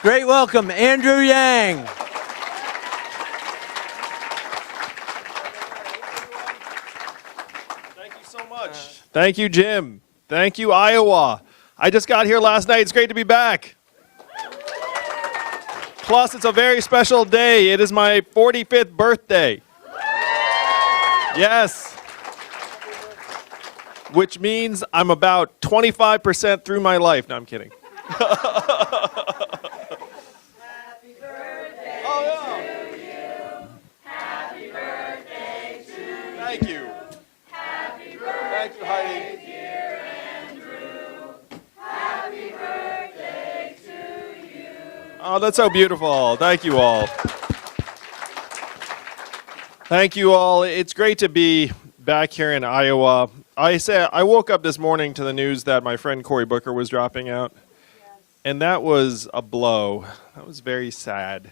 Great welcome, Andrew Yang. Thank you so much. Thank you, Jim. Thank you, Iowa. I just got here last night. It's great to be back. Plus, it's a very special day. It is my 45th birthday. Yes. Which means I'm about 25% through my life. No, I'm kidding. Happy birthday to you. Happy birthday to you. Thank you. Happy birthday, Thank you, Heidi. dear Andrew. Happy birthday to you. Oh, that's so beautiful. Thank you all. Thank you all. It's great to be back here in Iowa. I woke up this morning to the news that my friend Cory Booker was dropping out. And that was a blow. That was very sad.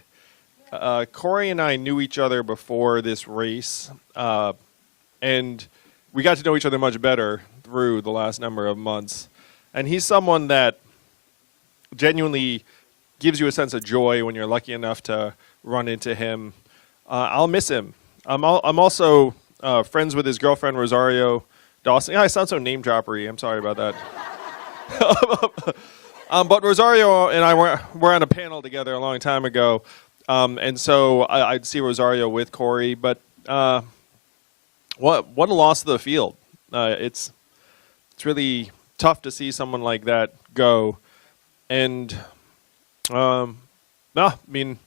Cory and I knew each other before this race. And we got to know each other much better through the last number of months. And he's someone that genuinely gives you a sense of joy when you're lucky enough to run into him. I'll miss him. I'm also friends with his girlfriend, Rosario Dawson. Yeah, I sound so name-droppery. I'm sorry about that. But Rosario and I were on a panel together a long time ago. And so I'd see Rosario with Cory. But what a loss to the field. It's really tough to see someone like that go. And, no, I mean,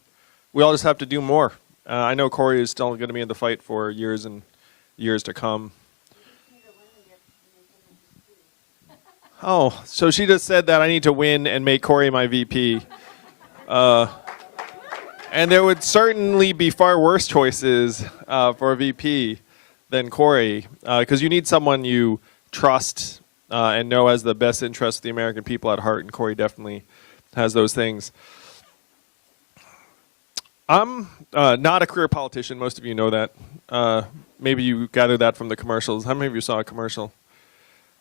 we all just have to do more. I know Cory is still going to be in the fight for years and years to come. Oh, so she just said that I need to win and make Cory my VP. And there would certainly be far worse choices for a VP than Cory, because you need someone you trust and know has the best interest of the American people at heart, and Cory definitely has those things. I'm not a career politician. Most of you know that. Maybe you gathered that from the commercials. How many of you saw a commercial?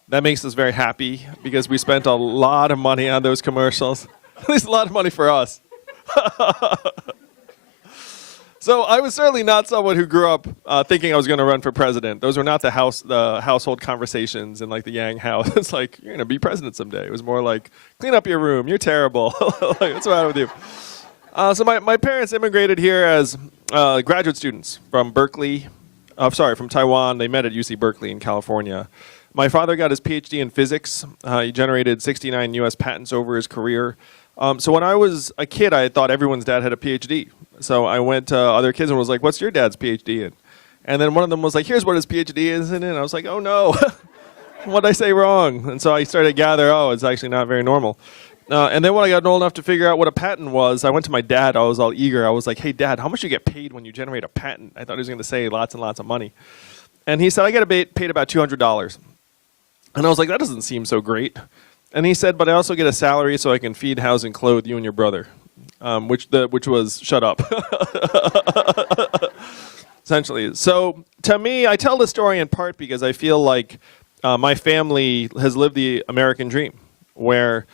That makes us very happy because we spent a lot of money on those commercials. At least a lot of money for us. So I was certainly not someone who grew up thinking I was going to run for president. Those were not the household conversations in like the Yang house. It's like, you're going to be president someday. It was more like, clean up your room. You're terrible. Like, what's the matter with you? So my parents immigrated here as graduate students from from Taiwan. They met at UC Berkeley in California. My father got his PhD in physics. He generated 69 U.S. patents over his career. So when I was a kid, I thought everyone's dad had a PhD. So I went to other kids and was like, what's your dad's PhD in? And then one of them was like, here's what his PhD is in. And I was like, oh, no. What did I say wrong? And so I started to gather, oh, it's actually not very normal. And then when I got old enough to figure out what a patent was, I went to my dad. I was all eager. I was like, hey, Dad, how much do you get paid when you generate a patent? I thought he was going to say lots and lots of money. And he said, I get paid about $200. And I was like, that doesn't seem so great. And he said, but I also get a salary so I can feed, house, and clothe you and your brother, which was shut up, essentially. So to me, I tell this story in part because I feel like my family has lived the American dream, where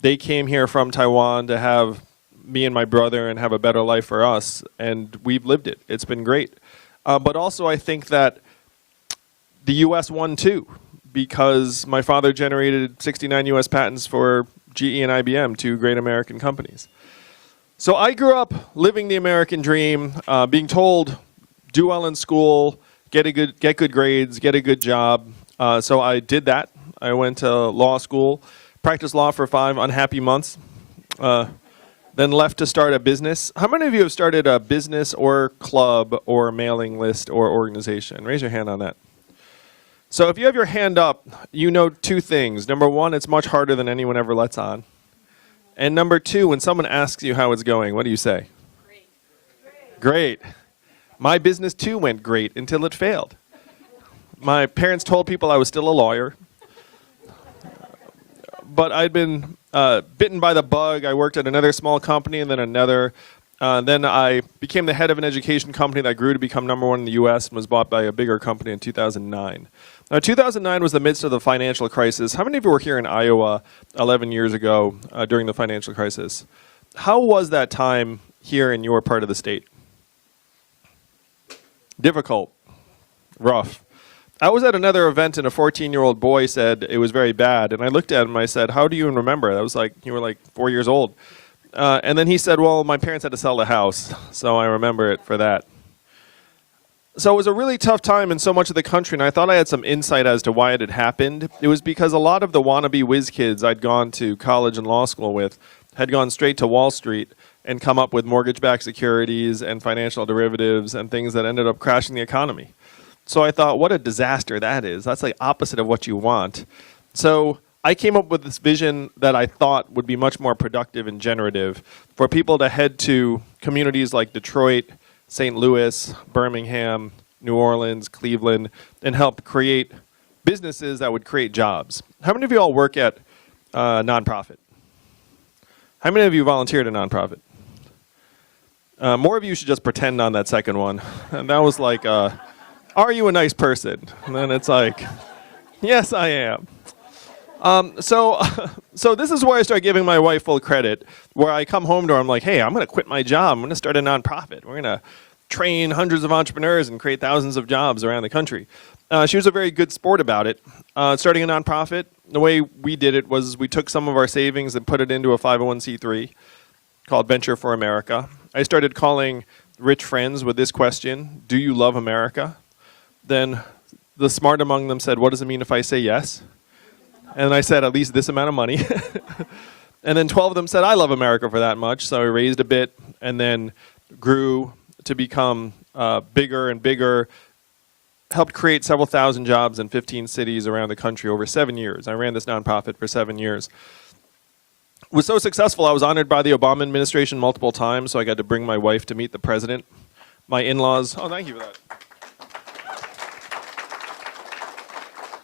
they came here from Taiwan to have me and my brother and have a better life for us, and we've lived it. It's been great. But also I think that the U.S. won too, because my father generated 69 U.S. patents for GE and IBM, two great American companies. So I grew up living the American dream, being told, do well in school, get good grades, get a good job. So I did that. I went to law school, practiced law for 5 unhappy months, then left to start a business. How many of you have started a business or club or mailing list or organization? Raise your hand on that. So if you have your hand up, you know 2 things. Number 1, it's much harder than anyone ever lets on. And number 2, when someone asks you how it's going, what do you say? Great. Great. My business too went great until it failed. My parents told people I was still a lawyer. But I'd been bitten by the bug. I worked at another small company and then another. Then I became the head of an education company that grew to become #1 in the U.S. and was bought by a bigger company in 2009. Now, 2009 was the midst of the financial crisis. How many of you were here in Iowa 11 years ago during the financial crisis? How was that time here in your part of the state? Difficult, rough. I was at another event and a 14-year-old boy said it was very bad. And I looked at him and I said, how do you even remember? That was like, you were like 4 years old. And then he said, well, my parents had to sell the house. So I remember it for that. So it was a really tough time in so much of the country. And I thought I had some insight as to why it had happened. It was because a lot of the wannabe whiz kids I'd gone to college and law school with had gone straight to Wall Street and come up with mortgage-backed securities and financial derivatives and things that ended up crashing the economy. So I thought, what a disaster that is. That's like opposite of what you want. So I came up with this vision that I thought would be much more productive and generative for people to head to communities like Detroit, St. Louis, Birmingham, New Orleans, Cleveland, and help create businesses that would create jobs. How many of you all work at a nonprofit? How many of you volunteer at a nonprofit? More of you should just pretend on that second one. And that was like, are you a nice person? And then it's like, yes, I am. So this is where I start giving my wife full credit, where I come home to her, I'm like, hey, I'm going to quit my job. I'm going to start a nonprofit. We're going to train hundreds of entrepreneurs and create thousands of jobs around the country. She was a very good sport about it. Starting a nonprofit, the way we did it was we took some of our savings and put it into a 501c3 called Venture for America. I started calling rich friends with this question, do you love America? Then the smart among them said, what does it mean if I say yes? And I said, at least this amount of money. And then 12 of them said, I love America for that much. So I raised a bit and then grew to become bigger and bigger, helped create several thousand jobs in 15 cities around the country over 7 years. I ran this nonprofit for 7 years. Was so successful, I was honored by the Obama administration multiple times, so I got to bring my wife to meet the president. My in-laws, oh, thank you for that.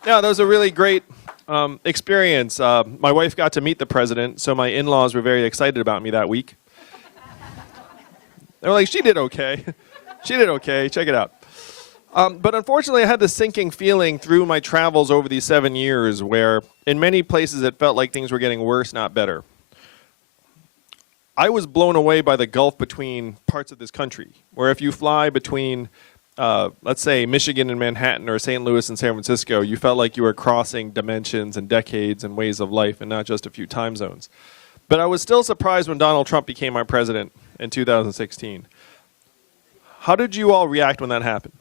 Yeah, that was a really great experience. My wife got to meet the president, so my in-laws were very excited about me that week. They were like, she did okay. She did okay, check it out. But unfortunately, I had this sinking feeling through my travels over these 7 years where in many places it felt like things were getting worse, not better. I was blown away by the gulf between parts of this country, where if you fly between, let's say, Michigan and Manhattan or St. Louis and San Francisco, you felt like you were crossing dimensions and decades and ways of life and not just a few time zones. But I was still surprised when Donald Trump became our president in 2016. How did you all react when that happened?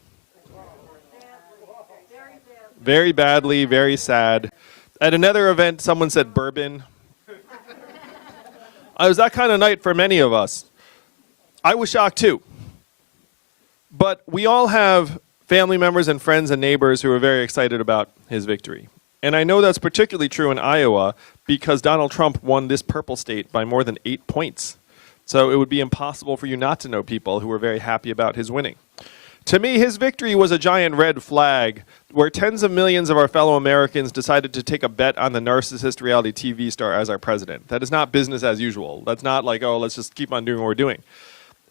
Very badly, very sad. At another event, someone said bourbon. It was that kind of night for many of us. I was shocked too. But we all have family members and friends and neighbors who are very excited about his victory. And I know that's particularly true in Iowa because Donald Trump won this purple state by more than 8 points. So it would be impossible for you not to know people who were very happy about his winning. To me, his victory was a giant red flag where tens of millions of our fellow Americans decided to take a bet on the narcissist reality TV star as our president. That is not business as usual. That's not like, oh, let's just keep on doing what we're doing.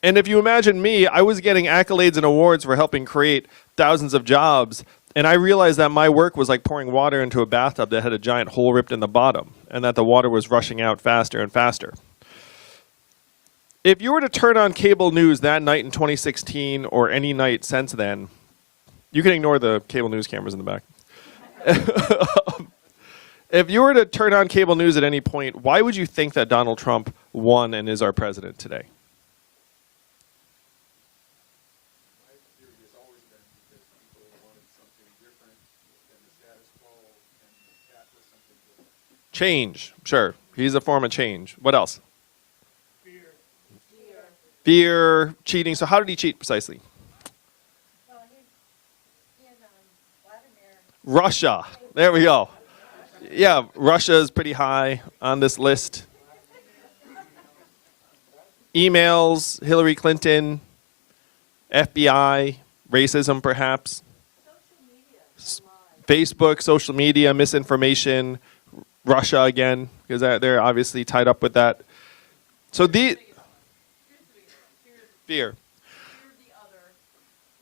And if you imagine me, I was getting accolades and awards for helping create thousands of jobs, and I realized that my work was like pouring water into a bathtub that had a giant hole ripped in the bottom, and that the water was rushing out faster and faster. If you were to turn on cable news that night in 2016 or any night since then, you can ignore the cable news cameras in the back. If you were to turn on cable news at any point, why would you think that Donald Trump won and is our president today? My theory has always been because people wanted something different than the status quo, and that was something different. Change, sure. He's a form of change. What else? Fear. Fear, cheating. So how did he cheat precisely? Well, he and Vladimir. Russia. There we go. Yeah, Russia is pretty high on this list. Emails, Hillary Clinton, FBI, racism perhaps. Social media. Facebook, social media, misinformation, Russia again, because they're obviously tied up with that. So the fear. Fear the other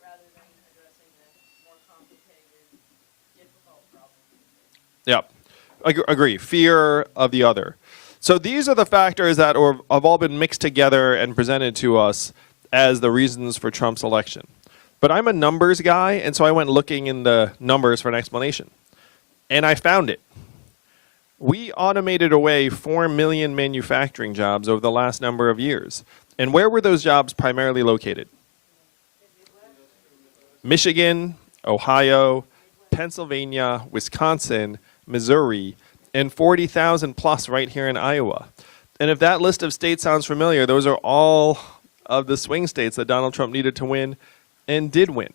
rather than addressing the more complicated, difficult problems. Yeah, agree. Fear of the other. So these are the factors that have all been mixed together and presented to us as the reasons for Trump's election. But I'm a numbers guy, and so I went looking in the numbers for an explanation. And I found it. We automated away 4 million manufacturing jobs over the last number of years. And where were those jobs primarily located? Michigan, Ohio, Pennsylvania, Wisconsin, Missouri, and 40,000 plus right here in Iowa. And if that list of states sounds familiar, those are all of the swing states that Donald Trump needed to win and did win.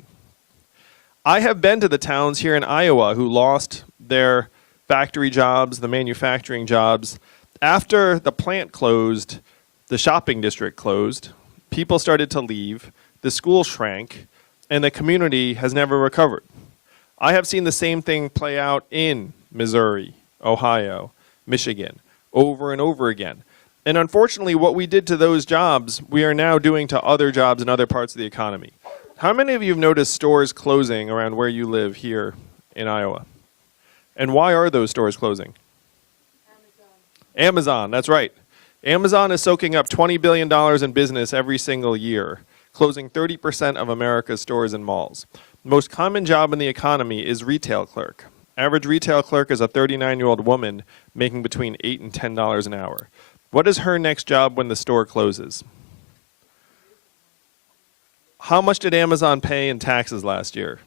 I have been to the towns here in Iowa who lost their factory jobs, the manufacturing jobs. After the plant closed, the shopping district closed, people started to leave, the school shrank, and the community has never recovered. I have seen the same thing play out in Missouri, Ohio, Michigan, over and over again. And unfortunately, what we did to those jobs, we are now doing to other jobs in other parts of the economy. How many of you have noticed stores closing around where you live here in Iowa? And why are those stores closing? Amazon, that's right. Amazon is soaking up $20 billion in business every single year, closing 30% of America's stores and malls. The most common job in the economy is retail clerk. Average retail clerk is a 39-year-old woman making between $8 and $10 an hour. What is her next job when the store closes? How much did Amazon pay in taxes last year?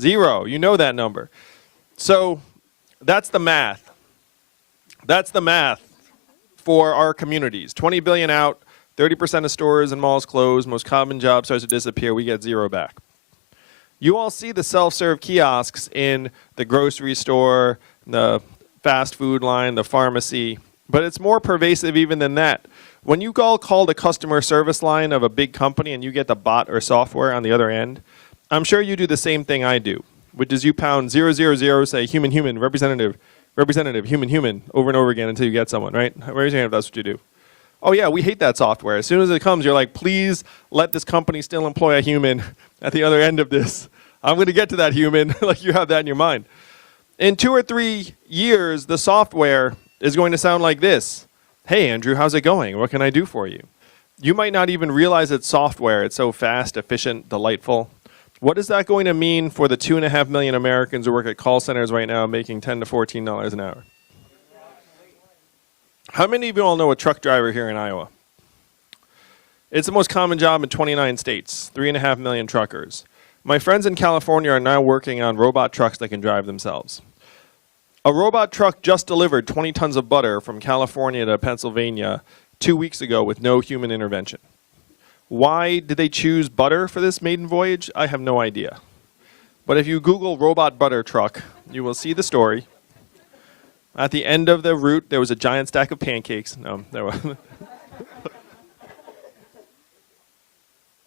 Zero. You know that number. So that's the math. That's the math for our communities. 20 billion out, 30% of stores and malls close, most common job starts to disappear, we get zero back. You all see the self-serve kiosks in the grocery store, the fast food line, the pharmacy, but it's more pervasive even than that. When you all call the customer service line of a big company and you get the bot or software on the other end, I'm sure you do the same thing I do, which is you pound 000, say human, human, representative, representative, human, human, over and over again until you get someone, right? Raise your hand if that's what you do. Oh yeah, we hate that software. As soon as it comes, you're like, please let this company still employ a human at the other end of this. I'm going to get to that human, like you have that in your mind. In 2 or 3 years, the software is going to sound like this. Hey Andrew, how's it going? What can I do for you? You might not even realize it's software. It's so fast, efficient, delightful. What is that going to mean for the 2.5 million Americans who work at call centers right now making $10 to $14 an hour? How many of you all know a truck driver here in Iowa? It's the most common job in 29 states, 3.5 million truckers. My friends in California are now working on robot trucks that can drive themselves. A robot truck just delivered 20 tons of butter from California to Pennsylvania 2 weeks ago with no human intervention. Why did they choose butter for this maiden voyage? I have no idea. But if you Google robot butter truck, you will see the story. At the end of the route, there was a giant stack of pancakes. No, there wasn't.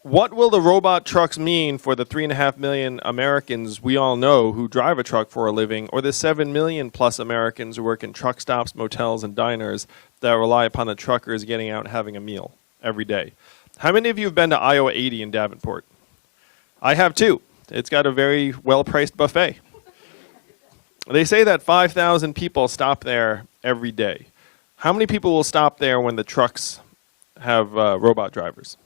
What will the robot trucks mean for the 3.5 million Americans we all know who drive a truck for a living, or the 7 million plus Americans who work in truck stops, motels, and diners that rely upon the truckers getting out and having a meal every day? How many of you have been to Iowa 80 in Davenport? I have too. It's got a very well-priced buffet. They say that 5,000 people stop there every day. How many people will stop there when the trucks have robot drivers?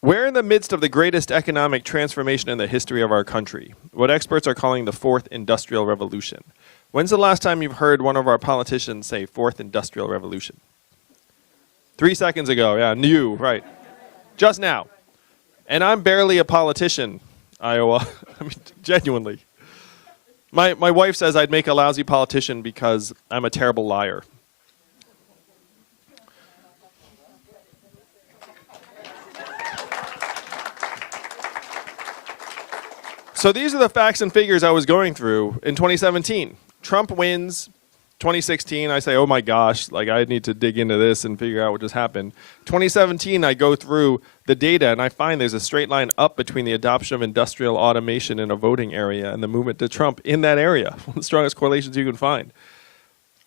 We're in the midst of the greatest economic transformation in the history of our country, what experts are calling the fourth industrial revolution. When's the last time you've heard one of our politicians say fourth industrial revolution? 3 seconds ago, yeah, you, right. Just now. And I'm barely a politician, Iowa. I mean, genuinely. My wife says I'd make a lousy politician because I'm a terrible liar. So these are the facts and figures I was going through in 2017. Trump wins. 2016, I say, oh my gosh, like I need to dig into this and figure out what just happened. 2017, I go through the data and I find there's a straight line up between the adoption of industrial automation in a voting area and the movement to Trump in that area. One of the strongest correlations you can find.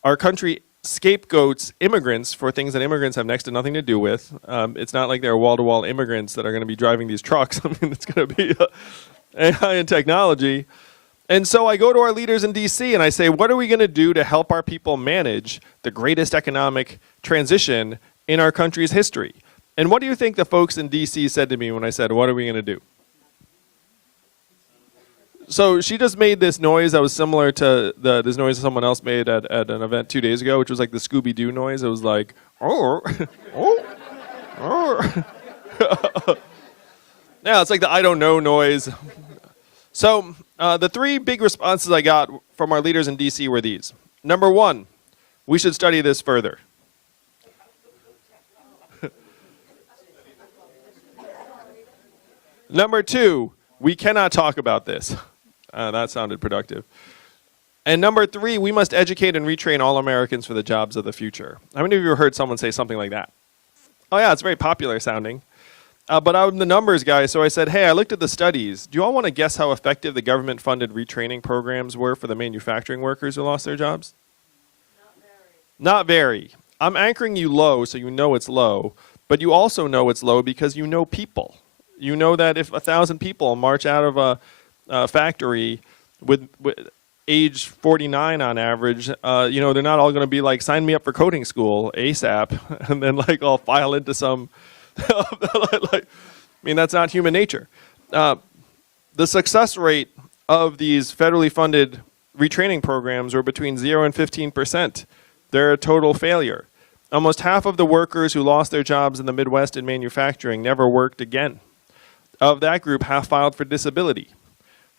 Our country scapegoats immigrants for things that immigrants have next to nothing to do with. It's not like they're wall-to-wall immigrants that are going to be driving these trucks. I mean, it's going to be AI and technology. And so I go to our leaders in DC and I say, what are we going to do to help our people manage the greatest economic transition in our country's history? And what do you think the folks in DC said to me when I said, what are we going to do? So she just made this noise that was similar to this noise someone else made at an event 2 days ago, which was like the Scooby-Doo noise. It was like, oh, oh, oh. Yeah, it's like the I don't know noise. So the three big responses I got from our leaders in DC were these. Number one, we should study this further. Number two, we cannot talk about this. That sounded productive. And number three, we must educate and retrain all Americans for the jobs of the future. How many of you have heard someone say something like that? Oh yeah, it's very popular sounding. But I'm the numbers guy, so I said, hey, I looked at the studies. Do you all want to guess how effective the government-funded retraining programs were for the manufacturing workers who lost their jobs? Not very. I'm anchoring you low so you know it's low, but you also know it's low because you know people. You know that if 1,000 people march out of a factory with age 49 on average, you know, they're not all going to be like, sign me up for coding school ASAP, and then like all file into some, like, I mean, that's not human nature. The success rate of these federally funded retraining programs were between 0 and 15%. They're a total failure. Almost half of the workers who lost their jobs in the Midwest in manufacturing never worked again. Of that group, half filed for disability.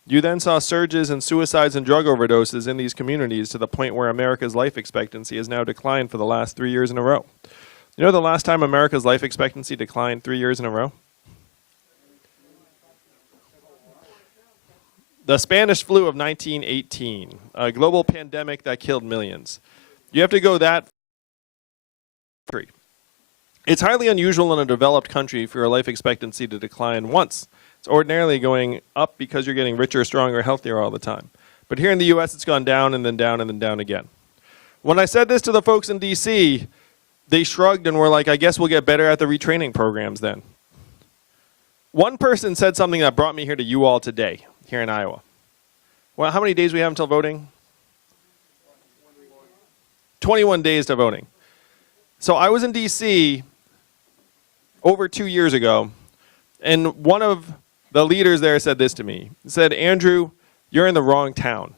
You then saw surges in suicides and drug overdoses in these communities to the point where America's life expectancy has now declined for the last 3 years in a row. You know the last time America's life expectancy declined 3 years in a row? The Spanish flu of 1918, a global pandemic that killed millions. You have to go that far. It's highly unusual in a developed country for your life expectancy to decline once. It's ordinarily going up because you're getting richer, stronger, healthier all the time. But here in the US, it's gone down and then down and then down again. When I said this to the folks in DC, they shrugged and were like, I guess we'll get better at the retraining programs then. One person said something that brought me here to you all today, here in Iowa. Well, how many days we have until voting? 21 days to voting. So I was in DC over 2 years ago, and one of the leaders there said this to me. He said, Andrew, you're in the wrong town.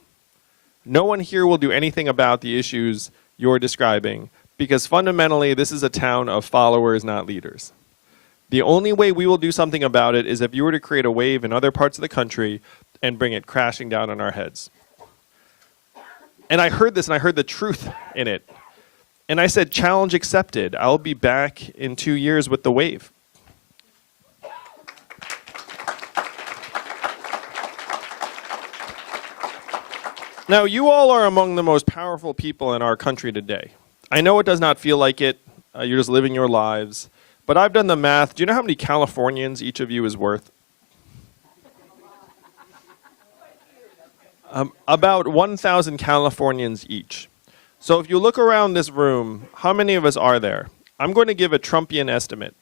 No one here will do anything about the issues you're describing because fundamentally this is a town of followers, not leaders. The only way we will do something about it is if you were to create a wave in other parts of the country and bring it crashing down on our heads. And I heard this and I heard the truth in it. And I said, challenge accepted. I'll be back in 2 years with the wave. Now, you all are among the most powerful people in our country today. I know it does not feel like it. You're just living your lives. But I've done the math. Do you know how many Californians each of you is worth? About 1,000 Californians each. So if you look around this room, how many of us are there? I'm going to give a Trumpian estimate.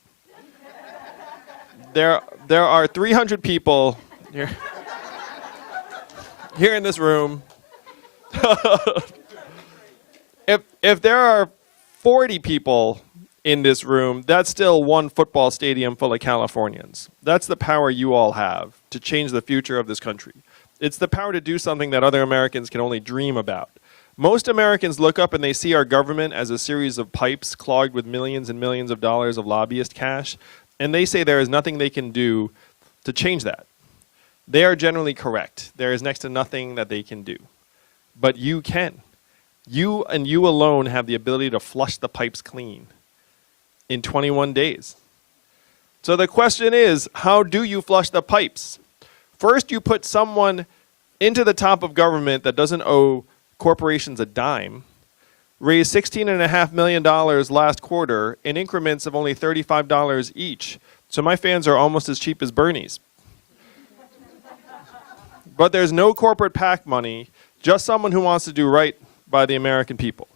There are 300 people here in this room. If there are 40 people in this room, that's still one football stadium full of Californians. That's the power you all have to change the future of this country. It's the power to do something that other Americans can only dream about. Most Americans look up and they see our government as a series of pipes clogged with millions and millions of dollars of lobbyist cash, and they say there is nothing they can do to change that. They are generally correct. There is next to nothing that they can do. But you can. You and you alone have the ability to flush the pipes clean in 21 days. So the question is, how do you flush the pipes? First, you put someone into the top of government that doesn't owe corporations a dime, raised $16.5 million last quarter in increments of only $35 each. So my fans are almost as cheap as Bernie's. But there's no corporate PAC money, just someone who wants to do right by the American people.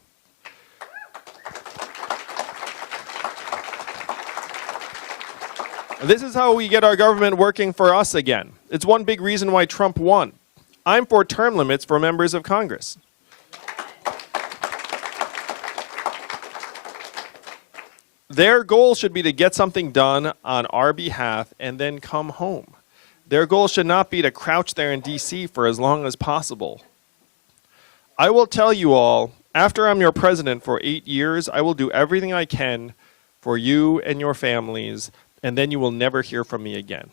This is how we get our government working for us again. It's one big reason why Trump won. I'm for term limits for members of Congress. Their goal should be to get something done on our behalf and then come home. Their goal should not be to crouch there in DC for as long as possible. I will tell you all, after I'm your president for 8 years, I will do everything I can for you and your families, and then you will never hear from me again.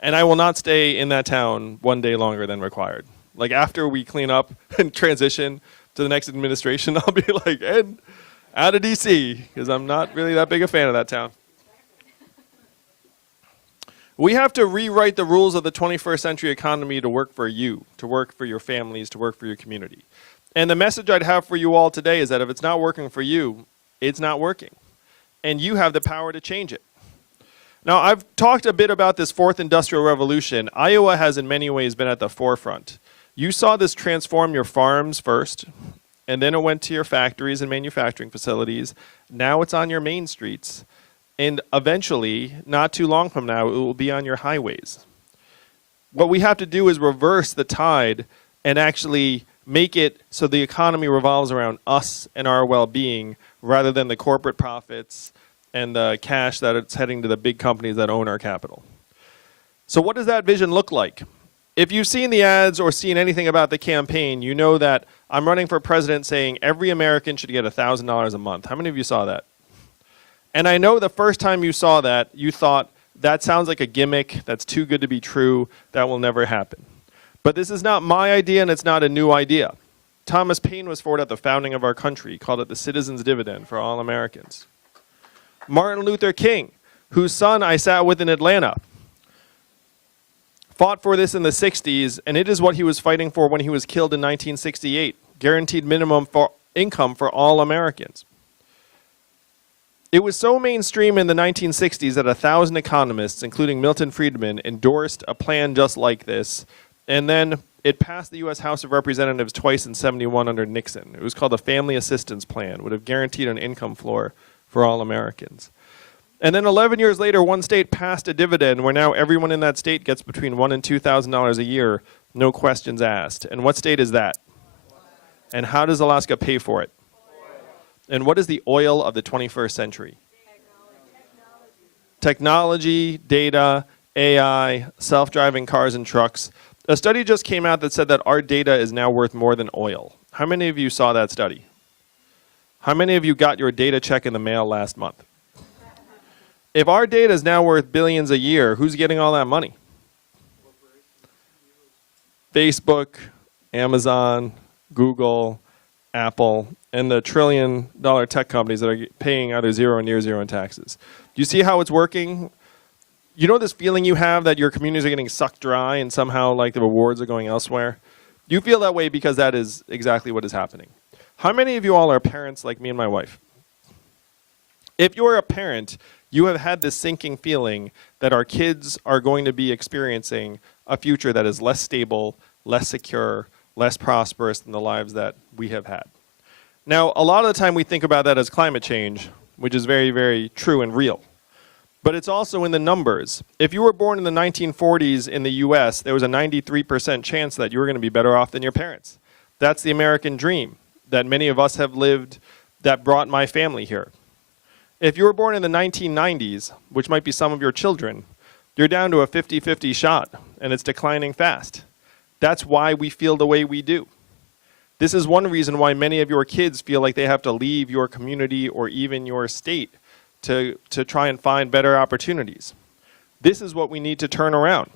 And I will not stay in that town one day longer than required. Like after we clean up and transition to the next administration, I'll be like, and out of DC, because I'm not really that big a fan of that town. We have to rewrite the rules of the 21st century economy to work for you, to work for your families, to work for your community. And the message I'd have for you all today is that if it's not working for you, it's not working. And you have the power to change it. Now, I've talked a bit about this fourth industrial revolution. Iowa has in many ways been at the forefront. You saw this transform your farms first, and then it went to your factories and manufacturing facilities. Now it's on your main streets. And eventually, not too long from now, it will be on your highways. What we have to do is reverse the tide and actually make it so the economy revolves around us and our well-being rather than the corporate profits and the cash that it's heading to the big companies that own our capital. So what does that vision look like? If you've seen the ads or seen anything about the campaign, you know that I'm running for president saying every American should get $1,000 a month. How many of you saw that? And I know the first time you saw that, you thought, that sounds like a gimmick, that's too good to be true, that will never happen. But this is not my idea and it's not a new idea. Thomas Paine was for it at the founding of our country, called it the citizen's dividend for all Americans. Martin Luther King, whose son I sat with in Atlanta, fought for this in the 60s, and it is what he was fighting for when he was killed in 1968, guaranteed minimum income for all Americans. It was so mainstream in the 1960s that 1,000 economists, including Milton Friedman, endorsed a plan just like this, and then it passed the U.S. House of Representatives twice in '71 under Nixon. It was called the Family Assistance Plan. It would have guaranteed an income floor for all Americans. And then 11 years later, one state passed a dividend where now everyone in that state gets between $1,000 and $2,000 a year, no questions asked. And what state is that? And how does Alaska pay for it? And what is the oil of the 21st century? Technology, data, AI, self-driving cars and trucks. A study just came out that said that our data is now worth more than oil. How many of you saw that study? How many of you got your data check in the mail last month? If our data is now worth billions a year, who's getting all that money? Facebook, Amazon, Google, Apple, and the trillion-dollar tech companies that are paying either zero or near zero in taxes. Do you see how it's working? You know this feeling you have that your communities are getting sucked dry and somehow like the rewards are going elsewhere? You feel that way because that is exactly what is happening. How many of you all are parents like me and my wife? If you're a parent, you have had this sinking feeling that our kids are going to be experiencing a future that is less stable, less secure, less prosperous than the lives that we have had. Now, a lot of the time we think about that as climate change, which is very, very true and real. But it's also in the numbers. If you were born in the 1940s in the US, there was a 93% chance that you were going to be better off than your parents. That's the American dream that many of us have lived that brought my family here. If you were born in the 1990s, which might be some of your children, you're down to a 50-50 shot, and it's declining fast. That's why we feel the way we do. This is one reason why many of your kids feel like they have to leave your community or even your state to try and find better opportunities. This is what we need to turn around.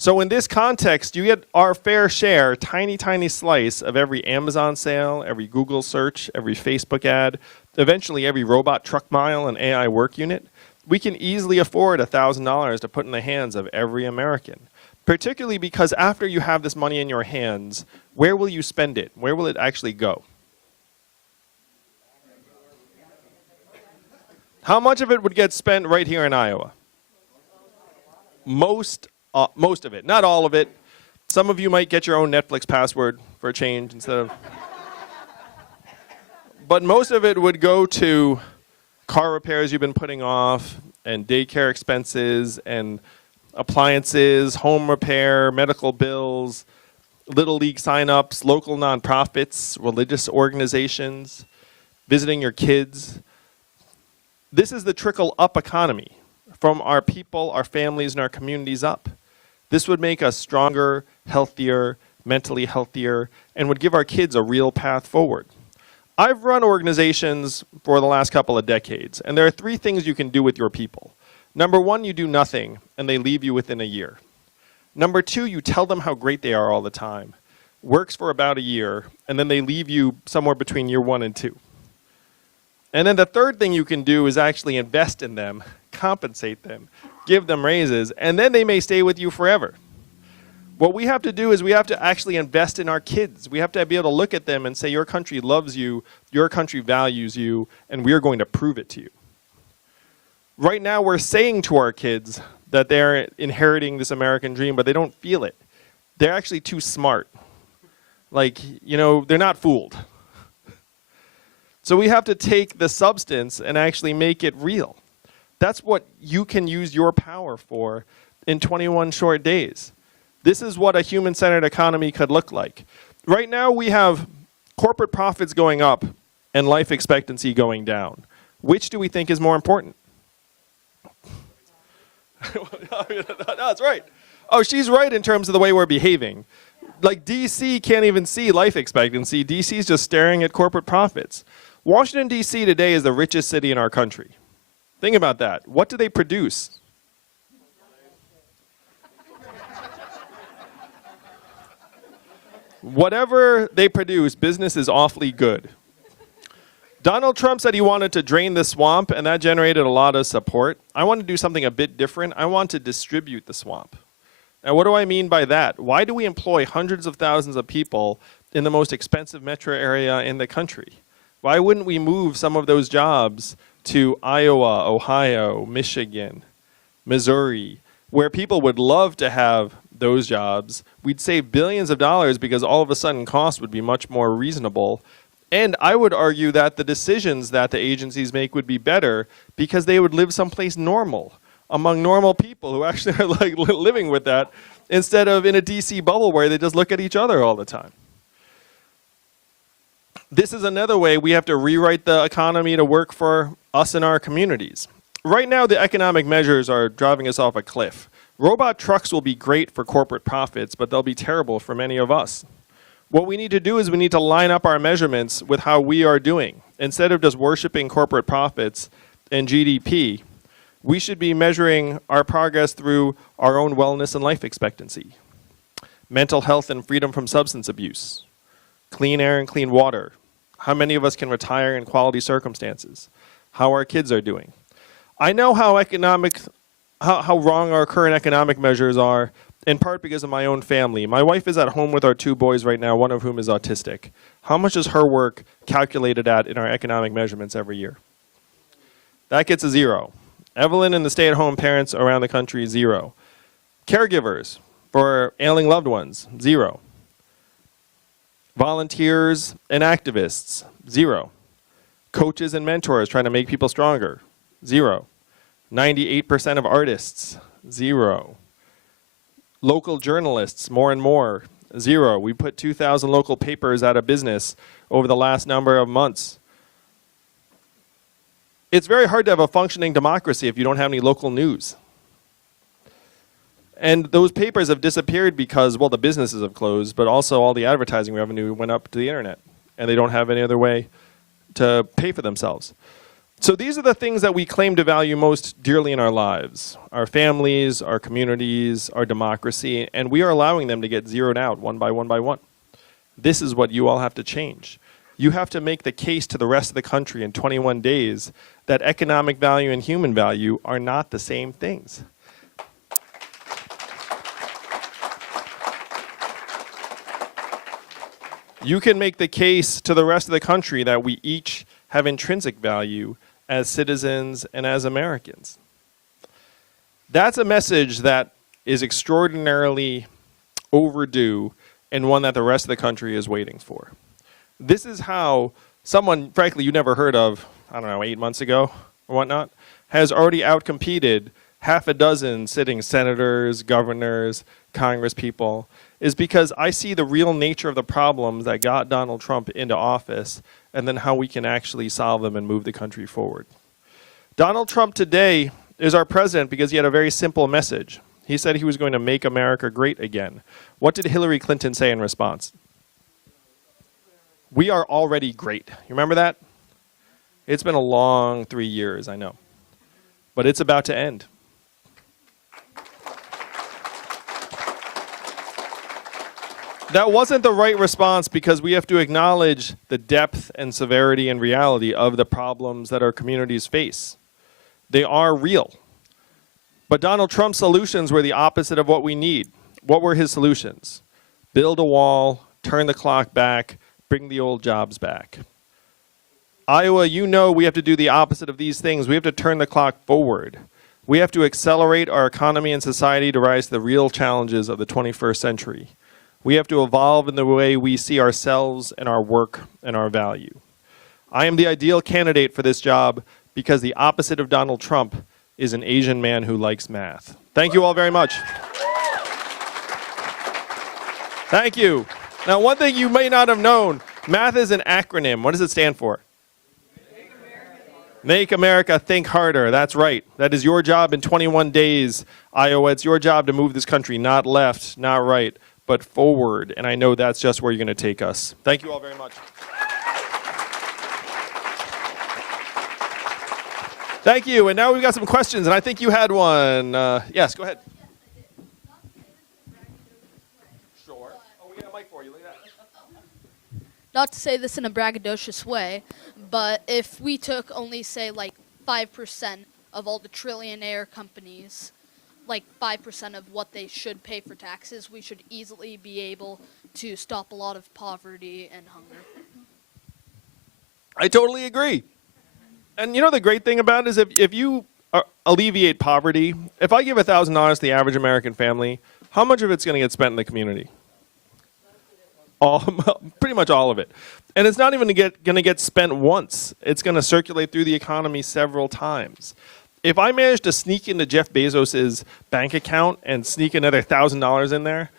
So in this context, you get our fair share, tiny, tiny slice of every Amazon sale, every Google search, every Facebook ad, eventually every robot truck mile and AI work unit. We can easily afford $1,000 to put in the hands of every American, particularly because after you have this money in your hands, where will you spend it? Where will it actually go? How much of it would get spent right here in Iowa? Most of it, not all of it. Some of you might get your own Netflix password for a change instead of. But most of it would go to car repairs you've been putting off, and daycare expenses and appliances, home repair, medical bills, Little League signups, local nonprofits, religious organizations, visiting your kids. This is the trickle-up economy from our people, our families, and our communities up. This would make us stronger, healthier, mentally healthier, and would give our kids a real path forward. I've run organizations for the last couple of decades, and there are 3 things you can do with your people. Number 1, you do nothing, and they leave you within a year. Number 2, you tell them how great they are all the time. Works for about a year, and then they leave you somewhere between year 1 and 2. And then the third thing you can do is actually invest in them, compensate them, give them raises, and then they may stay with you forever. What we have to do is we have to actually invest in our kids. We have to be able to look at them and say, your country loves you, your country values you, and we are going to prove it to you. Right now we're saying to our kids that they're inheriting this American dream, but they don't feel it. They're actually too smart. Like, they're not fooled. So we have to take the substance and actually make it real. That's what you can use your power for in 21 short days. This is what a human-centered economy could look like. Right now we have corporate profits going up and life expectancy going down. Which do we think is more important? That's right. Oh, she's right in terms of the way we're behaving. Like DC can't even see life expectancy. DC's just staring at corporate profits. Washington, D.C. today is the richest city in our country. Think about that. What do they produce? Whatever they produce, business is awfully good. Donald Trump said he wanted to drain the swamp, and that generated a lot of support. I want to do something a bit different. I want to distribute the swamp. Now, what do I mean by that? Why do we employ hundreds of thousands of people in the most expensive metro area in the country? Why wouldn't we move some of those jobs to Iowa, Ohio, Michigan, Missouri, where people would love to have those jobs? We'd save billions of dollars because all of a sudden costs would be much more reasonable. And I would argue that the decisions that the agencies make would be better because they would live someplace normal, among normal people who actually are like living with that, instead of in a DC bubble where they just look at each other all the time. This is another way we have to rewrite the economy to work for us and our communities. Right now, the economic measures are driving us off a cliff. Robot trucks will be great for corporate profits, but they'll be terrible for many of us. What we need to do is we need to line up our measurements with how we are doing. Instead of just worshiping corporate profits and GDP, we should be measuring our progress through our own wellness and life expectancy, mental health and freedom from substance abuse, clean air and clean water, how many of us can retire in quality circumstances, how our kids are doing. I know how wrong our current economic measures are, in part because of my own family. My wife is at home with our 2 boys right now, one of whom is autistic. How much is her work calculated at in our economic measurements every year? That gets a 0. Evelyn and the stay-at-home parents around the country, 0. Caregivers for ailing loved ones, 0. Volunteers and activists, 0. Coaches and mentors trying to make people stronger, 0. 98% of artists, 0. Local journalists, more and more, 0. We put 2,000 local papers out of business over the last number of months. It's very hard to have a functioning democracy if you don't have any local news. And those papers have disappeared because, well, the businesses have closed, but also all the advertising revenue went up to the internet, and they don't have any other way to pay for themselves. So these are the things that we claim to value most dearly in our lives: our families, our communities, our democracy, and we are allowing them to get zeroed out one by one by one. This is what you all have to change. You have to make the case to the rest of the country in 21 days that economic value and human value are not the same things. You can make the case to the rest of the country that we each have intrinsic value as citizens and as Americans. That's a message that is extraordinarily overdue and one that the rest of the country is waiting for. This is how someone, frankly, you never heard of, 8 months ago, or whatnot, has already outcompeted half a dozen sitting senators, governors, Congress people, is because I see the real nature of the problems that got Donald Trump into office and then how we can actually solve them and move the country forward. Donald Trump today is our president because he had a very simple message. He said he was going to make America great again. What did Hillary Clinton say in response? We are already great. You remember that? It's been a long 3 years, I know. But it's about to end. That wasn't the right response because we have to acknowledge the depth and severity and reality of the problems that our communities face. They are real. But Donald Trump's solutions were the opposite of what we need. What were his solutions? Build a wall, turn the clock back, bring the old jobs back. Iowa, you know we have to do the opposite of these things. We have to turn the clock forward. We have to accelerate our economy and society to rise to the real challenges of the 21st century. We have to evolve in the way we see ourselves and our work and our value. I am the ideal candidate for this job because the opposite of Donald Trump is an Asian man who likes math. Thank you all very much. Thank you. Now, one thing you may not have known, math is an acronym. What does it stand for? Make America think harder. That's right. That is your job in 21 days, Iowa. It's your job to move this country, not left, not right, but forward. And I know that's just where you're going to take us. Thank you all very much. Thank you. And now we've got some questions, and I think you had one. Yes, go ahead. Sure. Oh, we got a mic for you. Look at that. Not to say this in a braggadocious way, but if we took only, say, like 5% of all the trillionaire companies, like 5% of what they should pay for taxes, we should easily be able to stop a lot of poverty and hunger. I totally agree. And you know the great thing about it is if you alleviate poverty, if I give $1,000 to the average American family, how much of it's going to get spent in the community? Pretty much all of it. And it's not even going to get spent once. It's going to circulate through the economy several times. If I manage to sneak into Jeff Bezos's bank account and sneak another $1,000 in there,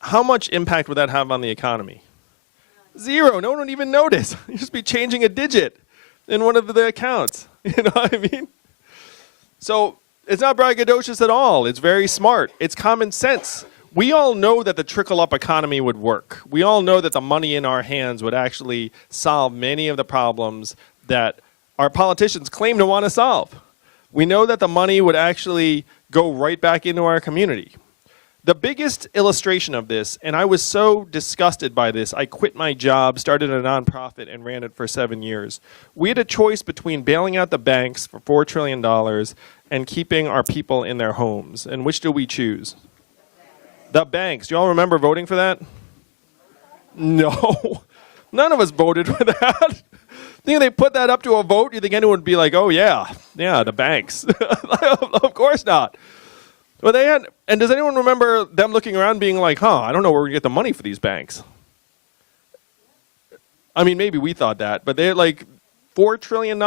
how much impact would that have on the economy? Zero. No one would even notice. You'd just be changing a digit in one of the accounts. You know what I mean? So it's not braggadocious at all. It's very smart. It's common sense. We all know that the trickle-up economy would work. We all know that the money in our hands would actually solve many of the problems that our politicians claim to want to solve. We know that the money would actually go right back into our community. The biggest illustration of this, and I was so disgusted by this, I quit my job, started a nonprofit, and ran it for 7 years. We had a choice between bailing out the banks for $4 trillion and keeping our people in their homes. And which do we choose? The banks. Do you all remember voting for that? No. None of us voted for that. Think they put that up to a vote? You think anyone would be like, oh yeah, the banks. Of course not. Well, they had, and does anyone remember them looking around being like, I don't know where we get the money for these banks. I mean, maybe we thought that, but they're like $4 trillion.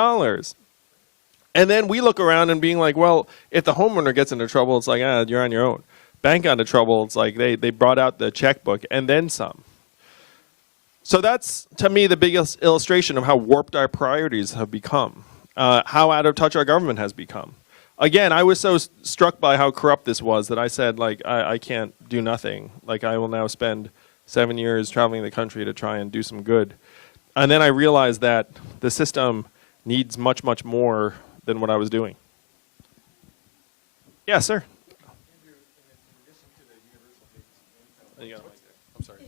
And then we look around and being like, well, if the homeowner gets into trouble, it's like, you're on your own. Bank got into trouble, it's like they brought out the checkbook and then some. So that's, to me, the biggest illustration of how warped our priorities have become, how out of touch our government has become. Again, I was so struck by how corrupt this was that I said, like, I can't do nothing. Like, I will now spend 7 years traveling the country to try and do some good. And then I realized that the system needs much, much more than what I was doing. Yes, sir. I'm sorry.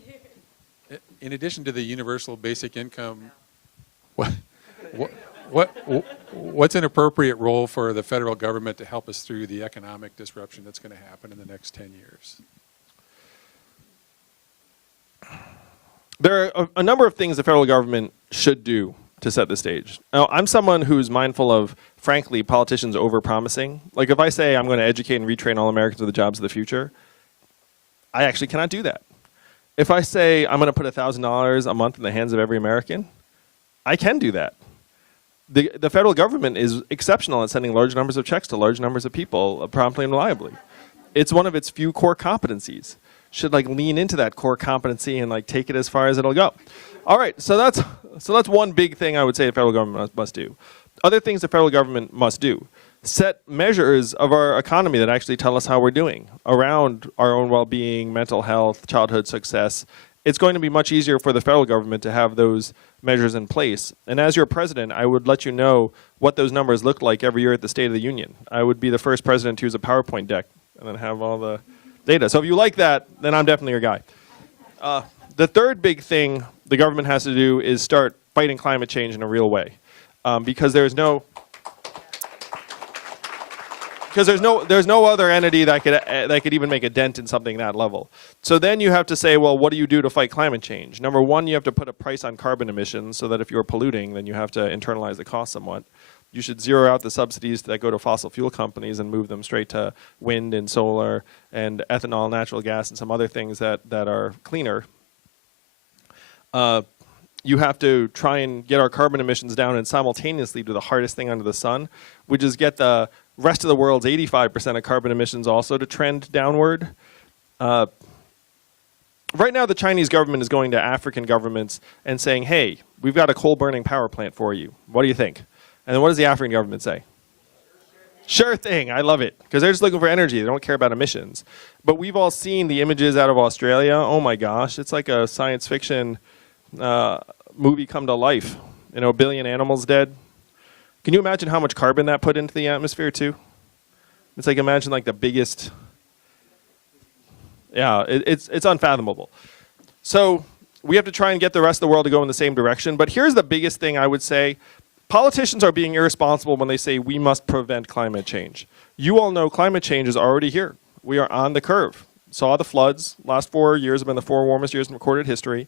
In addition to the universal basic income, what's an appropriate role for the federal government to help us through the economic disruption that's going to happen in the next 10 years? There are a number of things the federal government should do to set the stage. Now, I'm someone who's mindful of, frankly, politicians overpromising. Like if I say I'm going to educate and retrain all Americans to the jobs of the future, I actually cannot do that. If I say I'm going to put $1,000 a month in the hands of every American, I can do that. the federal government is exceptional at sending large numbers of checks to large numbers of people promptly and reliably. It's one of its few core competencies. Should like lean into that core competency and like take it as far as it'll go. All right, so that's one big thing I would say the federal government must do. Other things the federal government must do: set measures of our economy that actually tell us how we're doing around our own well-being, mental health, childhood success. It's going to be much easier for the federal government to have those measures in place. And as your president, I would let you know what those numbers look like every year at the State of the Union. I would be the first president to use a PowerPoint deck and then have all the data. So if you like that, then I'm definitely your guy. The third big thing the government has to do is start fighting climate change in a real way. Because there's no other entity that could even make a dent in something that level. So then you have to say, well, what do you do to fight climate change? Number one, you have to put a price on carbon emissions so that if you're polluting, then you have to internalize the cost somewhat. You should zero out the subsidies that go to fossil fuel companies and move them straight to wind and solar and ethanol, natural gas, and some other things that are cleaner. You have to try and get our carbon emissions down and simultaneously do the hardest thing under the sun, which is get the rest of the world's 85% of carbon emissions also to trend downward. Right now, the Chinese government is going to African governments and saying, hey, we've got a coal-burning power plant for you. What do you think? And then what does the African government say? Sure thing. I love it. Because they're just looking for energy. They don't care about emissions. But we've all seen the images out of Australia. Oh, my gosh. It's like a science fiction movie come to life. You know, a billion animals dead. Can you imagine how much carbon that put into the atmosphere too? It's like, imagine like the biggest, yeah, it's unfathomable. So we have to try and get the rest of the world to go in the same direction. But here's the biggest thing I would say. Politicians are being irresponsible when they say we must prevent climate change. You all know climate change is already here. We are on the curve. Saw the floods. Last 4 years have been the 4 warmest years in recorded history.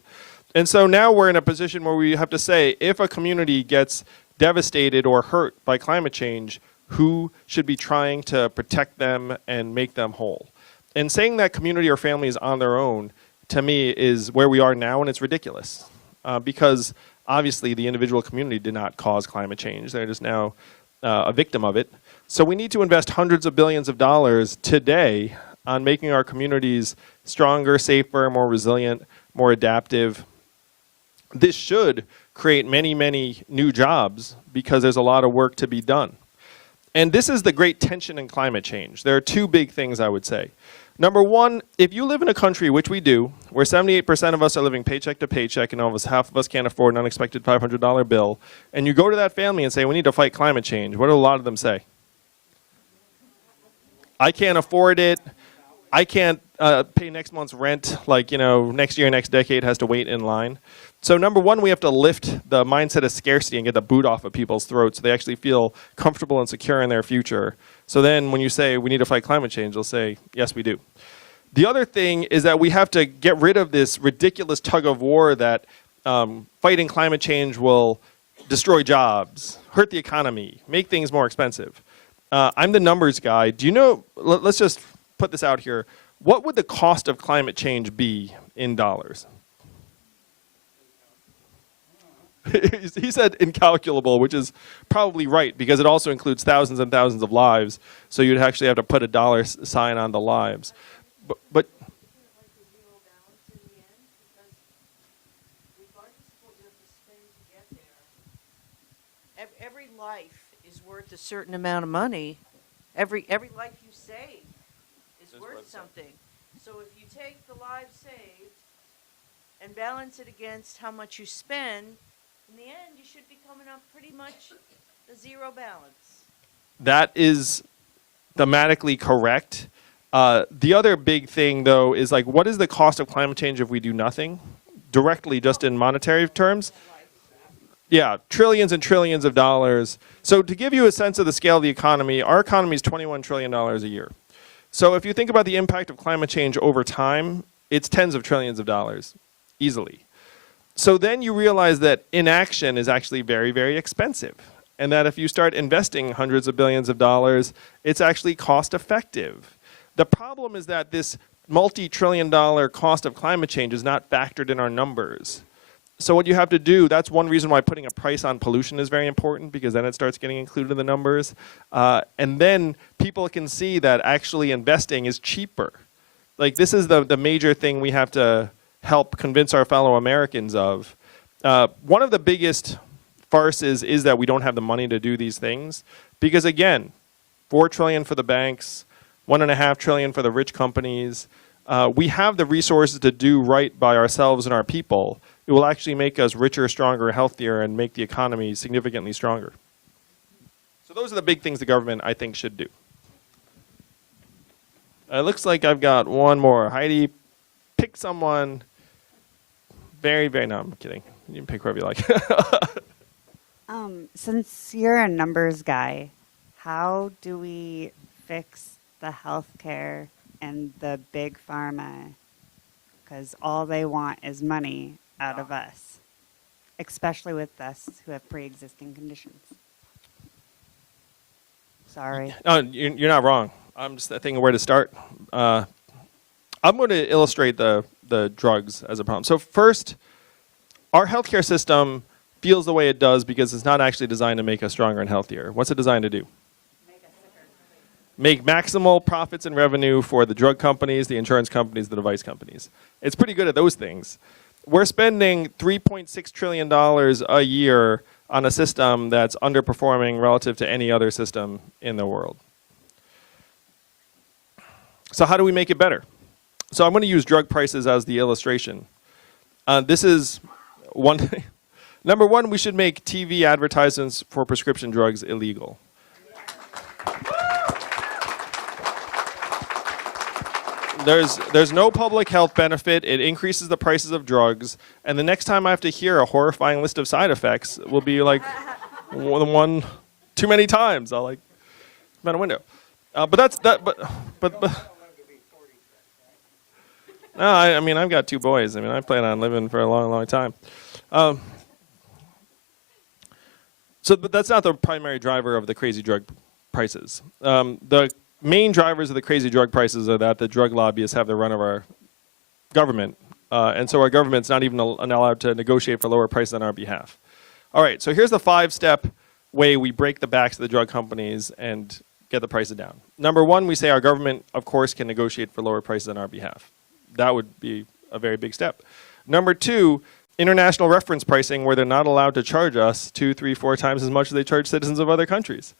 And so now we're in a position where we have to say, if a community gets devastated or hurt by climate change, who should be trying to protect them and make them whole? And saying that community or family is on their own, to me, is where we are now, and it's ridiculous. Because obviously the individual community did not cause climate change. They're just now a victim of it. So we need to invest hundreds of billions of dollars today on making our communities stronger, safer, more resilient, more adaptive. This should create many, many new jobs because there's a lot of work to be done. And this is the great tension in climate change. There are two big things I would say. Number one, if you live in a country, which we do, where 78% of us are living paycheck to paycheck and almost half of us can't afford an unexpected $500 bill, and you go to that family and say, we need to fight climate change, what do a lot of them say? I can't afford it. I can't pay next month's rent, like, you know, next year, next decade has to wait in line. So number one, we have to lift the mindset of scarcity and get the boot off of people's throats so they actually feel comfortable and secure in their future. So then when you say we need to fight climate change, they'll say, yes, we do. The other thing is that we have to get rid of this ridiculous tug of war that fighting climate change will destroy jobs, hurt the economy, make things more expensive. I'm the numbers guy. Do you know, let's just put this out here. What would the cost of climate change be in dollars? He said incalculable, which is probably right because it also includes thousands and thousands of lives. So you'd actually have to put a dollar sign on the lives. But every life is worth a certain amount of money. Every life you save is worth something. So if you take the lives saved and balance it against how much you spend, in the end, you should be coming up pretty much the zero balance. that is thematically correct. The other big thing, though, is like, what is the cost of climate change if we do nothing? Directly, just in monetary terms? Yeah, trillions and trillions of dollars. So to give you a sense of the scale of the economy, our economy is $21 trillion a year. So if you think about the impact of climate change over time, it's tens of trillions of dollars, easily. So then you realize that inaction is actually very, very expensive. And that if you start investing hundreds of billions of dollars, it's actually cost effective. The problem is that this multi-trillion-dollar cost of climate change is not factored in our numbers. So what you have to do, that's one reason why putting a price on pollution is very important, because then it starts getting included in the numbers. And then people can see that actually investing is cheaper. Like, this is the major thing we have to help convince our fellow Americans of. One of the biggest farces is that we don't have the money to do these things. Because again, $4 trillion for the banks, $1.5 trillion for the rich companies. We have the resources to do right by ourselves and our people. It will actually make us richer, stronger, healthier, and make the economy significantly stronger. So those are the big things the government, I think, should do. It looks like I've got one more. Heidi, pick someone. No, I'm kidding. You can pick whoever you like. Since you're a numbers guy, how do we fix the healthcare and the big pharma? Because all they want is money out of us, especially with us who have pre-existing conditions. Sorry. No, you're not wrong. I'm just thinking where to start. I'm going to illustrate the drugs as a problem. So first, our healthcare system feels the way it does because it's not actually designed to make us stronger and healthier. What's it designed to do? Make maximal profits and revenue for the drug companies, the insurance companies, the device companies. It's pretty good at those things. We're spending $3.6 trillion a year on a system that's underperforming relative to any other system in the world. So how do we make it better? So I'm going to use drug prices as the illustration. This is one thing. Number one, we should make TV advertisements for prescription drugs illegal. There's no public health benefit. It increases the prices of drugs. And the next time I have to hear a horrifying list of side effects, it will be like one too many times. I'll like out a window. But that's that. But no, I mean I've got 2 boys. I mean I plan on living for a long, long time. But that's not the primary driver of the crazy drug prices. The main drivers of the crazy drug prices are that the drug lobbyists have the run of our government. And so our government's not even allowed to negotiate for lower prices on our behalf. All right, so here's the 5-step way we break the backs of the drug companies and get the prices down. Number one, we say our government, of course, can negotiate for lower prices on our behalf. That would be a very big step. Number two, international reference pricing, where they're not allowed to charge us 2, 3, 4 times as much as they charge citizens of other countries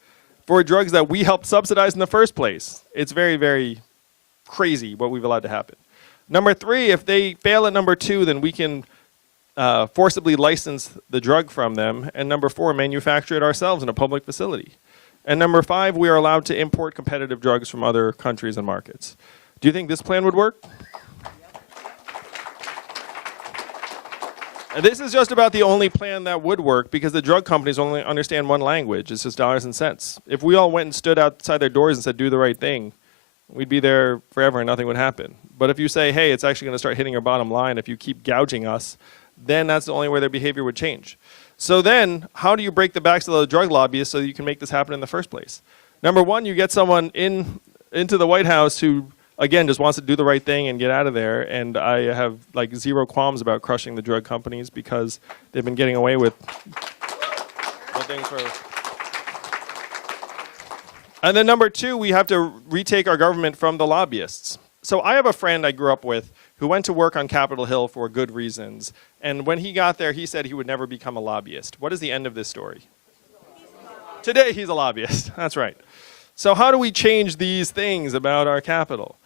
for drugs that we helped subsidize in the first place. It's very, very crazy what we've allowed to happen. Number three, if they fail at number two, then we can forcibly license the drug from them. And number four, manufacture it ourselves in a public facility. And number five, we are allowed to import competitive drugs from other countries and markets. Do you think this plan would work? And this is just about the only plan that would work, because the drug companies only understand one language. It's just dollars and cents. If we all went and stood outside their doors and said, do the right thing, we'd be there forever and nothing would happen. But if you say, hey, it's actually going to start hitting your bottom line if you keep gouging us, then that's the only way their behavior would change. So then, how do you break the backs of the drug lobbyists so you can make this happen in the first place? Number one, you get someone into the White House who, again, just wants to do the right thing and get out of there. And I have like zero qualms about crushing the drug companies because they've been getting away with things for. And then number two, we have to retake our government from the lobbyists. So I have a friend I grew up with who went to work on Capitol Hill for good reasons. And when he got there, he said he would never become a lobbyist. What is the end of this story? Today, he's a lobbyist. That's right. So how do we change these things about our capital?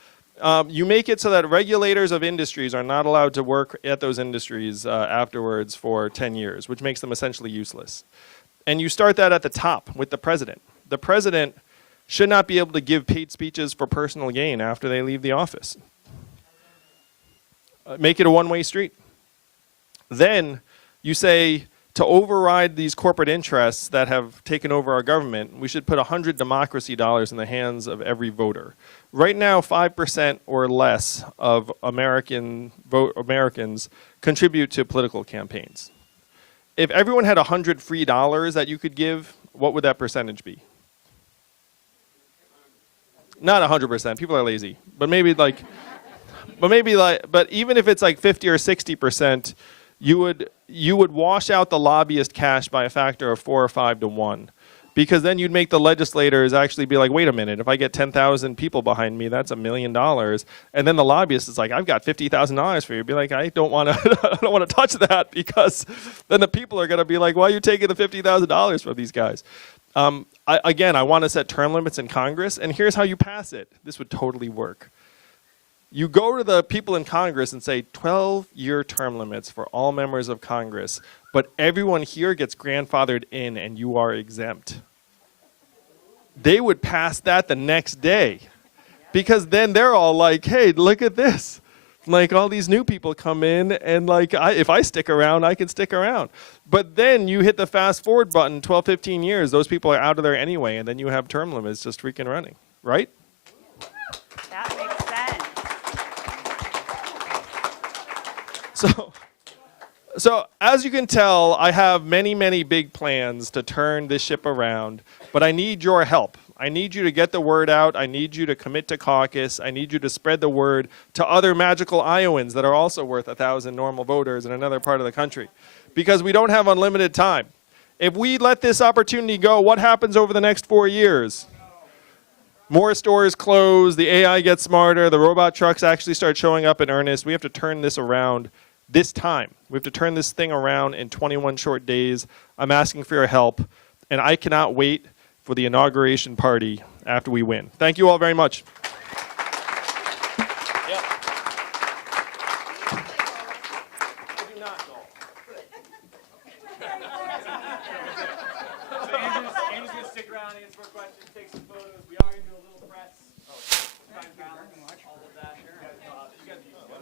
You make it so that regulators of industries are not allowed to work at those industries afterwards for 10 years, which makes them essentially useless. And you start that at the top with the president. The president should not be able to give paid speeches for personal gain after they leave the office. Make it a one-way street. Then you say, to override these corporate interests that have taken over our government, we should put 100 democracy dollars in the hands of every voter. Right now, 5% or less of Americans contribute to political campaigns. If everyone had 100 free dollars that you could give, what would that percentage be? Not 100%. People are lazy, but maybe like, but even if it's like 50 or 60%, you would wash out the lobbyist cash by a factor of 4 or 5 to 1. Because then you'd make the legislators actually be like, wait a minute, if I get 10,000 people behind me, that's $1 million. And then the lobbyist is like, I've got $50,000 for you. Be like, I don't want to, I don't want to touch that, because then the people are going to be like, why are you taking the $50,000 from these guys? Again, I want to set term limits in Congress, and here's how you pass it. This would totally work. You go to the people in Congress and say 12-year term limits for all members of Congress, but everyone here gets grandfathered in and you are exempt. They would pass that the next day, because then they're all like, hey, look at this. Like, all these new people come in, and like, if I stick around, I can stick around. But then you hit the fast forward button, 12, 15 years, those people are out of there anyway, and then you have term limits just freaking running, right? That makes sense. So as you can tell, I have many, many big plans to turn this ship around, but I need your help. I need you to get the word out. I need you to commit to caucus. I need you to spread the word to other magical Iowans that are also worth 1,000 normal voters in another part of the country, because we don't have unlimited time. If we let this opportunity go, what happens over the next 4 years? More stores close, the AI gets smarter, the robot trucks actually start showing up in earnest. We have to turn this around this time. We have to turn this thing around in 21 short days. I'm asking for your help, and I cannot wait for the inauguration party after we win. Thank you all very much. Andrew's going to stick around, answer more questions, take some photos. We are going to do a little press. Try and balance all of that. You guys are used to it.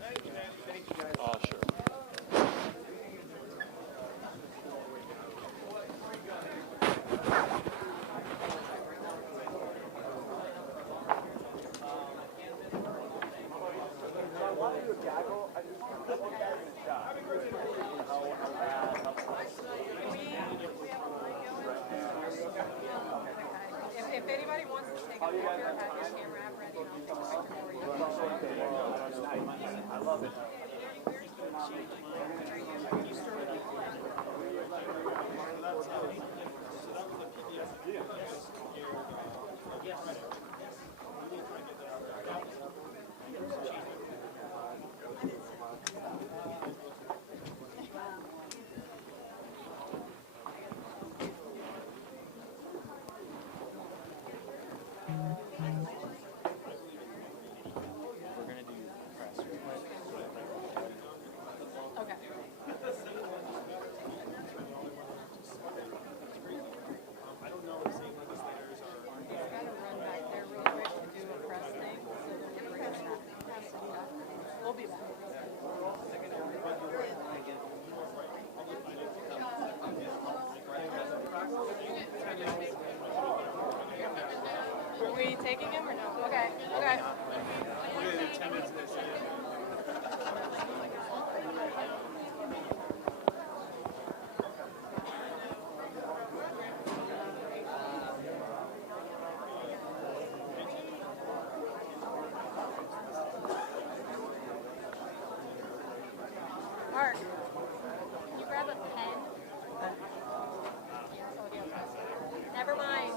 Thank you, guys. Oh, sure. If anybody wants to take a picture, have your camera app ready and I'll take a picture for you. I love it. Okay. Gotta run back there real quick to do a press thing, so they're gonna bring it up. We'll be back. Are we taking him or no? Okay, okay. Mark, can you grab a pen? Never mind.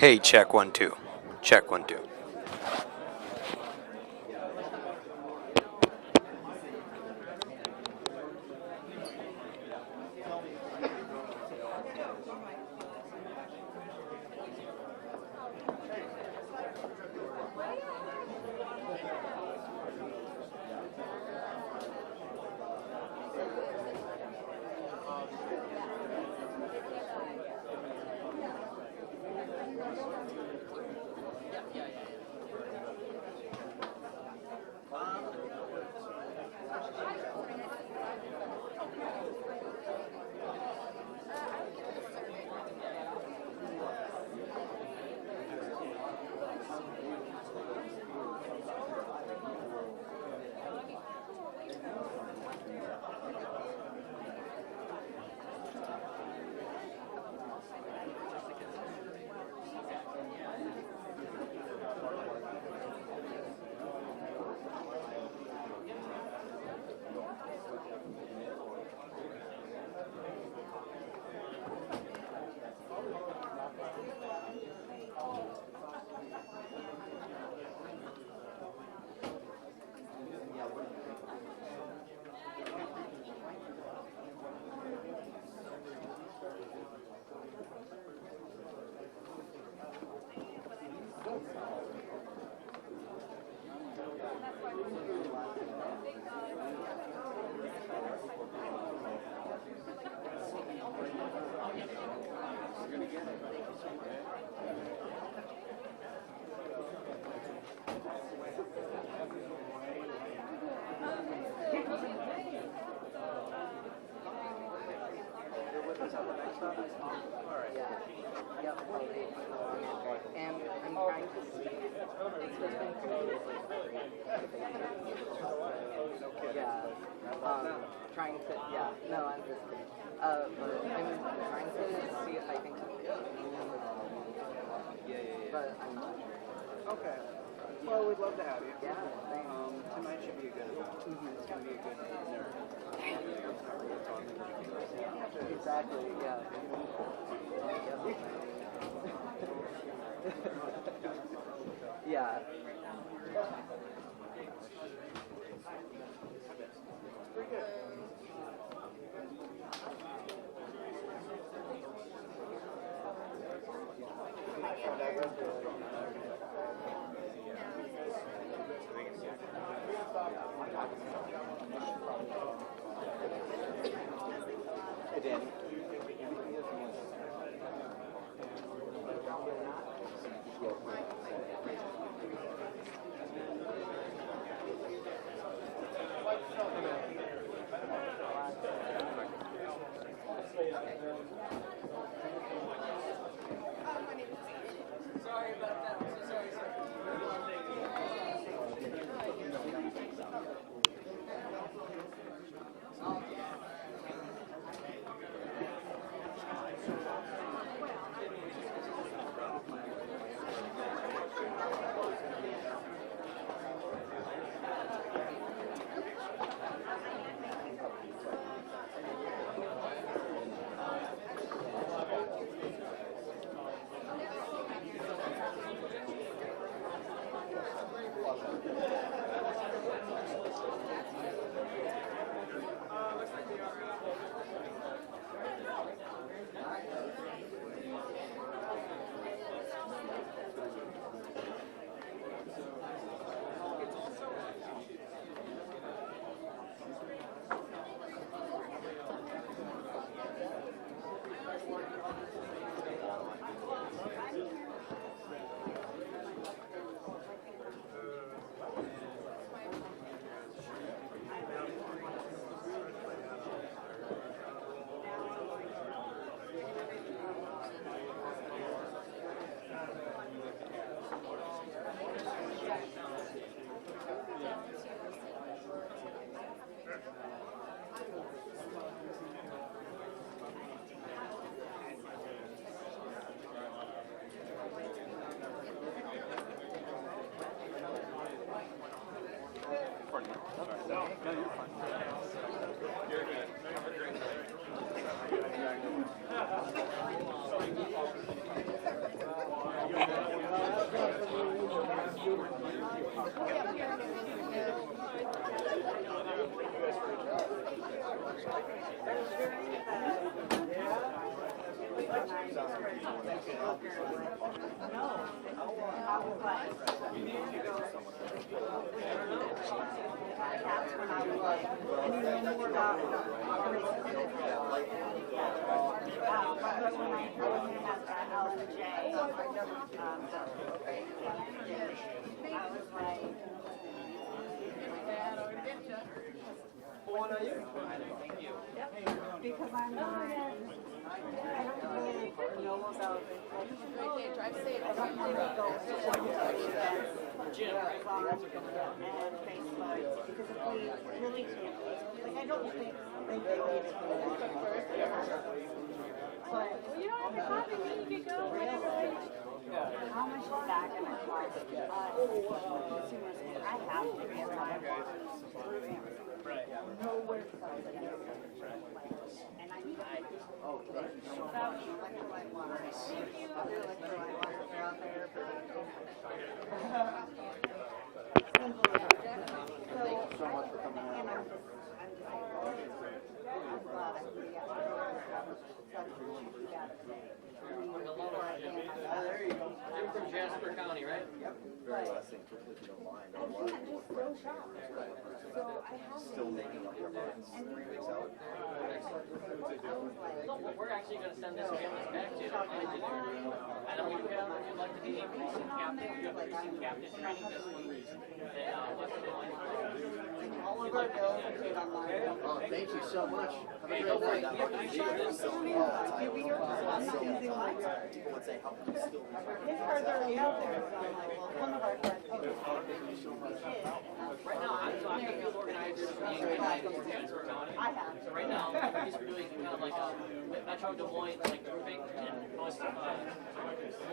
Hey, check 1 2. Check 1 2. Trying to, yeah, no, I'm just, I'm trying to see if I can, but I'm not sure. Okay. Well, we'd love to have you. Yeah, thanks. Tonight should be a good one. It's going to be a good dinner. Exactly, yeah. Yeah. And you know more about but when I was in that LJ, I was like, because I'm not, I don't really know about, drive safe. I don't want to go to and Facebook, because if we really can't, like, I don't think they really need to go first. But, well, you don't have to copy me, you can go whenever. How much is that going to cost consumers? I have to get my through Amazon. Nowhere to sell it. And I need without electrolyte water. Thank you. Other electrolyte waters are out there. So much for coming out. And I'm just I'm glad I really got to there you go. You're from Jasper County, right? Yep. Very last thing, if you don't mind. I can't just throw shots. So I have Still making up your minds 3 weeks out. So we're actually going to send this canvas back to you. And then we have, if you'd like to be a precinct captain, you have precinct captain training this week. And what's the line? all of our bills are paid online. Oh, thank you so much. Have a Hey, great go for it. night. Yeah, I share this. Give me your card. I'm not using my card. People would say, how can you still His card's already out there, so I'm like, well, one of our cards. Okay. Right now, I'm talking with organizers from the United for Jasper County. I have. So right now, we're doing kind of like a Metro Des Moines, like grouping, and most Des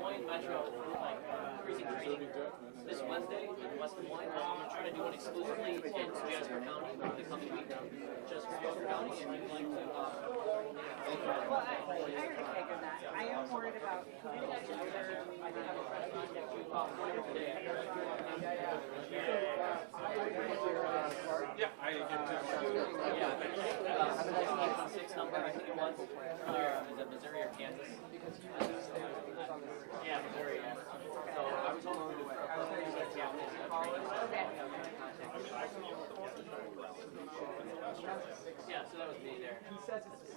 Moines Metro, like precinct training. This Wednesday in West Des Moines, I'm trying to do it exclusively in Jasper County for the coming week. Just for Jasper County, and you'd like to. Well, I already figured that. I am worried about. I can have a friend contact you later today. Yeah, I get to. Yeah, 6 number, I think it was. Is it Missouri or Kansas? Yeah, Missouri. So I was hoping to yeah, so that was me there. He says it's 6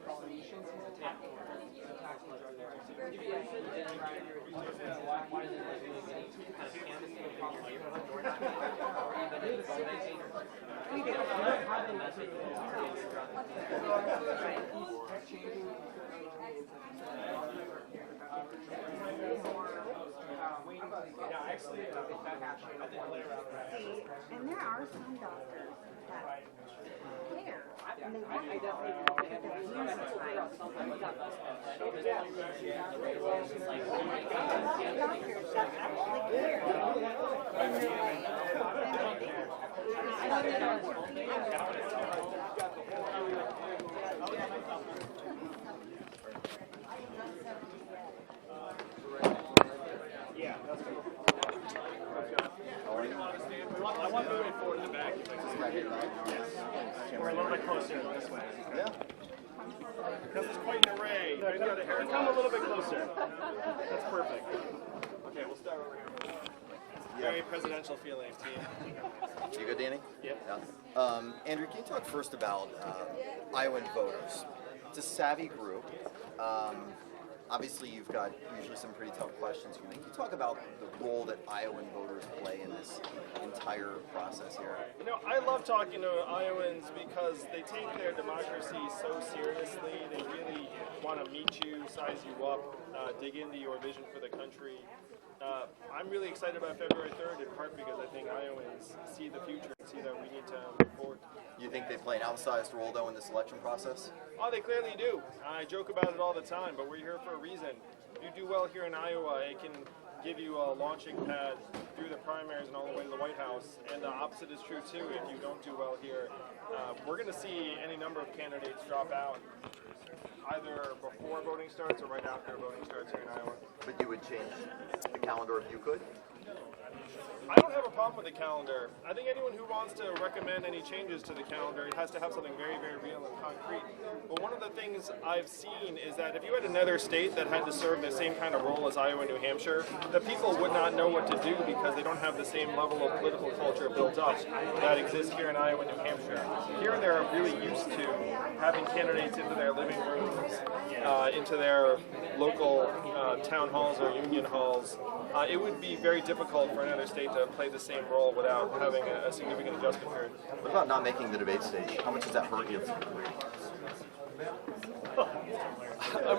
promotions he's attacking. Would you be interested in why does it like really kind of canvassing in your neighborhood door knocking or even fundraising? We do. Have the message And there are some doctors that care, and they want to go because they're losing time. Doctors that actually care, and they're like, I don't know. Yeah, that's cool. I want to move it forward in the back. We're a little bit closer this way. Yeah. Because it's quite an array. Come a little bit closer. That's perfect. Okay, we'll start over here. Very presidential feeling, team. You good, Danny? Yep. Yeah. Andrew, can you talk first about Iowan voters? It's a savvy group. Obviously, you've got usually some pretty tough questions. Can you talk about the role that Iowan voters play in this entire process here? You know, I love talking to Iowans because they take their democracy so seriously. They really want to meet you, size you up, dig into your vision for the country. I'm really excited about February 3rd in part because I think Iowans see the future and see that we need to move forward. You think they play an outsized role, though, in this election process? Oh, they clearly do. I joke about it all the time, but we're here for a reason. If you do well here in Iowa, it can give you a launching pad through the primaries and all the way to the White House. And the opposite is true, too. If you don't do well here, we're going to see any number of candidates drop out, either before voting starts or right after voting starts here in Iowa. But you would change the calendar if you could? I don't have a problem problem with the calendar. I think anyone who wants to recommend any changes to the calendar, it has to have something very, very real and concrete. But one of the things I've seen is that if you had another state that had to serve the same kind of role as Iowa and New Hampshire, the people would not know what to do because they don't have the same level of political culture built up that exists here in Iowa and New Hampshire. Here they're really used to having candidates into their living rooms, into their local town halls or union halls. It would be very difficult for another state to play the same role without having a significant adjustment period. What about not making the debate stage? How much does that hurt you?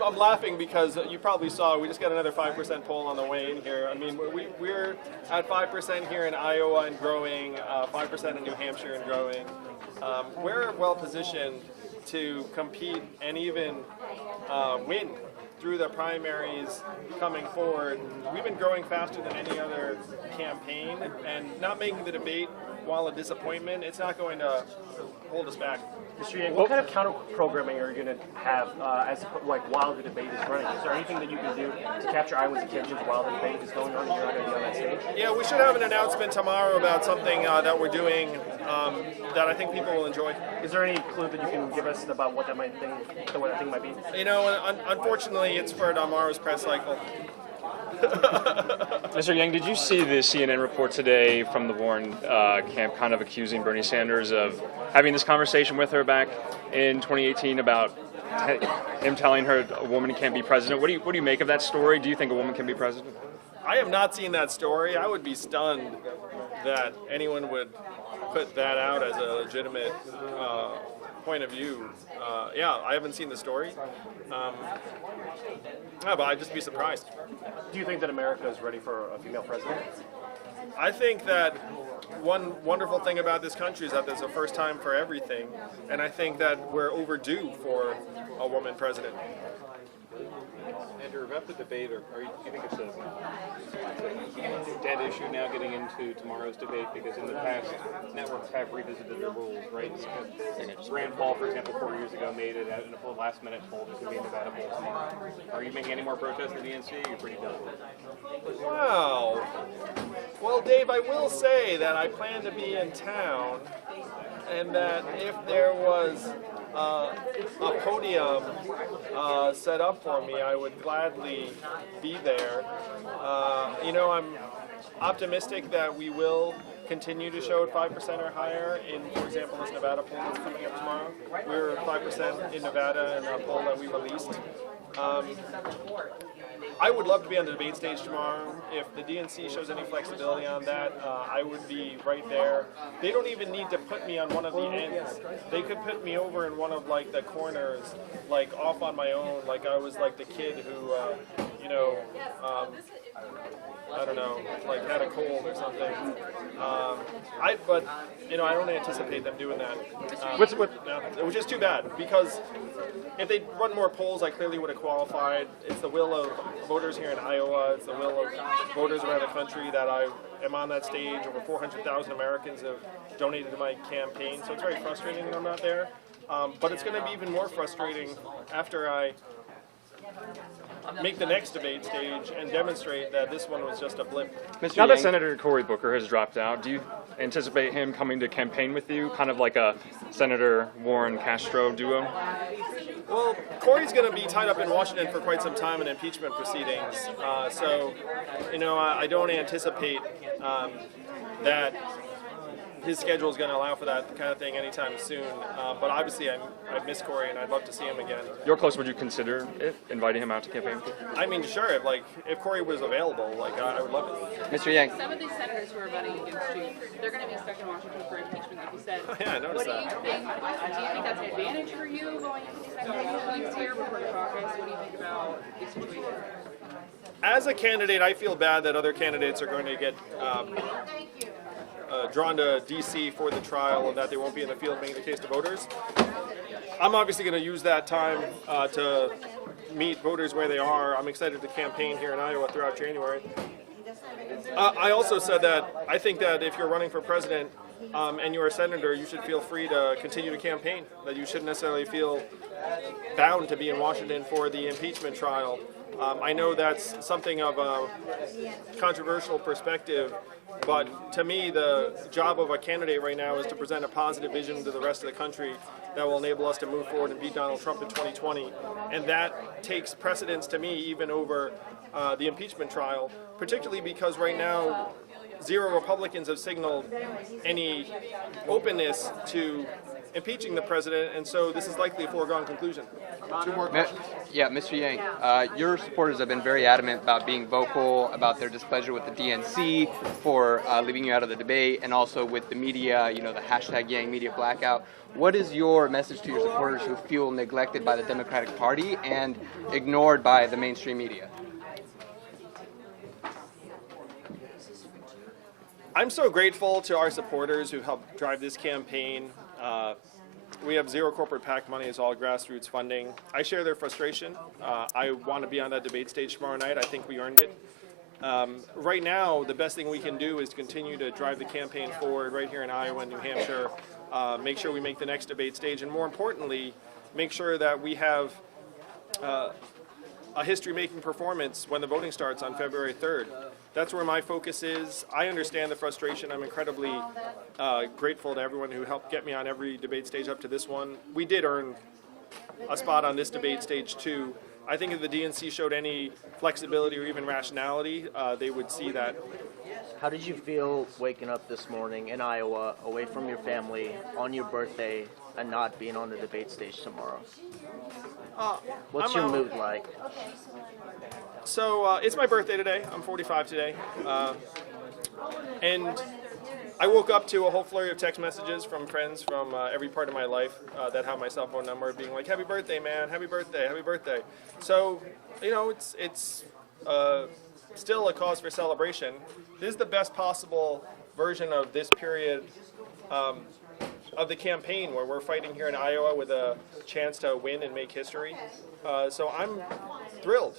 I'm laughing because you probably saw we just got another 5% poll on the way in here. I mean, we're at 5% here in Iowa and growing, 5% in New Hampshire and growing. We're well positioned to compete and even win through the primaries coming forward. We've been growing faster than any other campaign, and not making the debate, while a disappointment, it's not going to hold us back. Mr. Yang, what kind of counter programming are you going to have while the debate is running? Is there anything that you can do to capture Iowa's attention while the debate is going on and you're not going to be on that stage? Yeah, we should have an announcement tomorrow about something that we're doing that I think people will enjoy. Is there any clue that you can give us about what that thing might be? You know, unfortunately, it's for tomorrow's press cycle. Mr. Yang, did you see the CNN report today from the Warren camp kind of accusing Bernie Sanders of having this conversation with her back in 2018 about him telling her a woman can't be president? What do you make of that story? Do you think a woman can be president? I have not seen that story. I would be stunned that anyone would put that out as a legitimate point of view. Yeah, I haven't seen the story. But I'd just be surprised. Do you think that America is ready for a female president? I think that one wonderful thing about this country is that there's a first time for everything, and I think that we're overdue for a woman president. Andrew, about the debate, do you think it's a dead issue now getting into tomorrow's debate? Because in the past, networks have revisited the rules, right? Rand Paul, for example, 4 years ago made it in a last-minute poll there's going to be a Nevada poll tomorrow. Are you making any more protests at the DNC? You're pretty done. Wow. Well, Dave, I will say that I plan to be in town, and that if there was a podium set up for me, I would gladly be there. You know, I'm optimistic that we will continue to show at 5% or higher in, for example, this Nevada poll that's coming up tomorrow. We're 5% in Nevada in a poll that we released. I would love to be on the debate stage tomorrow. If the DNC shows any flexibility on that, I would be right there. They don't even need to put me on one of the ends. They could put me over in one of like the corners, like off on my own, like I was like the kid who, you know, I don't know, like had a cold or something. But you know, I don't anticipate them doing that, which is too bad, because if they run more polls, I clearly would have qualified. It's the will of voters here in Iowa. It's the will of voters around the country that I am on that stage. Over 400,000 Americans have donated to my campaign, so it's very frustrating that I'm not there. But it's going to be even more frustrating after I make the next debate stage and demonstrate that this one was just a blip. Now that Senator Cory Booker has dropped out, do you anticipate him coming to campaign with you, kind of like a Senator Warren-Castro duo? Well, Cory's going to be tied up in Washington for quite some time in impeachment proceedings, so, you know, I don't anticipate that his schedule is going to allow for that kind of thing anytime soon. But obviously, I miss Cory, and I'd love to see him again. You're close. Would you consider inviting him out to campaign? I mean, sure. If Cory was available, I would love it. Mr. Yang. Some of these senators who are running against you, they're going to be stuck in Washington for impeachment, like you said. Yeah, I noticed that. Do you think that's an advantage for you going into these next weeks here before the caucus? What do you think about the situation? As a candidate, I feel bad that other candidates are going to get drawn to D.C. for the trial and that they won't be in the field making the case to voters. I'm obviously going to use that time to meet voters where they are. I'm excited to campaign here in Iowa throughout January. I also said that I think that if you're running for president and you're a senator, you should feel free to continue to campaign, that you shouldn't necessarily feel bound to be in Washington for the impeachment trial. I know that's something of a controversial perspective, but to me, the job of a candidate right now is to present a positive vision to the rest of the country that will enable us to move forward and beat Donald Trump in 2020. And that takes precedence to me even over the impeachment trial, particularly because right now, 0 Republicans have signaled any openness to impeaching the president, and so this is likely a foregone conclusion. Two more questions. Yeah, Mr. Yang, your supporters have been very adamant about being vocal about their displeasure with the DNC for leaving you out of the debate, and also with the media, you know, the hashtag Yang Media Blackout. What is your message to your supporters who feel neglected by the Democratic Party and ignored by the mainstream media? I'm so grateful to our supporters who helped drive this campaign. We have 0 corporate PAC money, it's all grassroots funding. I share their frustration. I want to be on that debate stage tomorrow night. I think we earned it. Right now, the best thing we can do is continue to drive the campaign forward right here in Iowa and New Hampshire, make sure we make the next debate stage, and more importantly, make sure that we have a history-making performance when the voting starts on February 3rd. That's where my focus is. I understand the frustration. I'm incredibly grateful to everyone who helped get me on every debate stage up to this one. We did earn a spot on this debate stage too. I think if the DNC showed any flexibility or even rationality, they would see that. How did you feel waking up this morning in Iowa, away from your family, on your birthday, and not being on the debate stage tomorrow? What's your mood like? So it's my birthday today. I'm 45 today. And I woke up to a whole flurry of text messages from friends from every part of my life that have my cell phone number being like, happy birthday, man, happy birthday, happy birthday. So, you know, it's still a cause for celebration. This is the best possible version of this period of the campaign where we're fighting here in Iowa with a chance to win and make history. So I'm thrilled.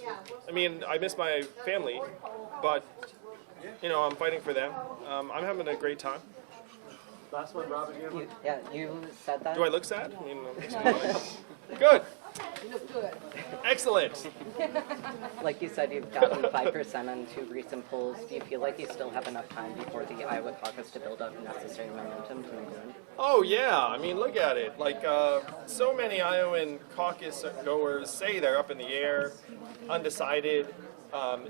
I mean, I miss my family, but, you know, I'm fighting for them. I'm having a great time. Last one, Robin. You said that. Do I look sad? I mean, good. You look good. Excellent. Like you said, you've gotten 5% on 2 recent polls. Do you feel like you still have enough time before the Iowa caucus to build up necessary momentum to make win? Oh, yeah. I mean, look at it. Like, so many Iowan caucus goers say they're up in the air. Undecided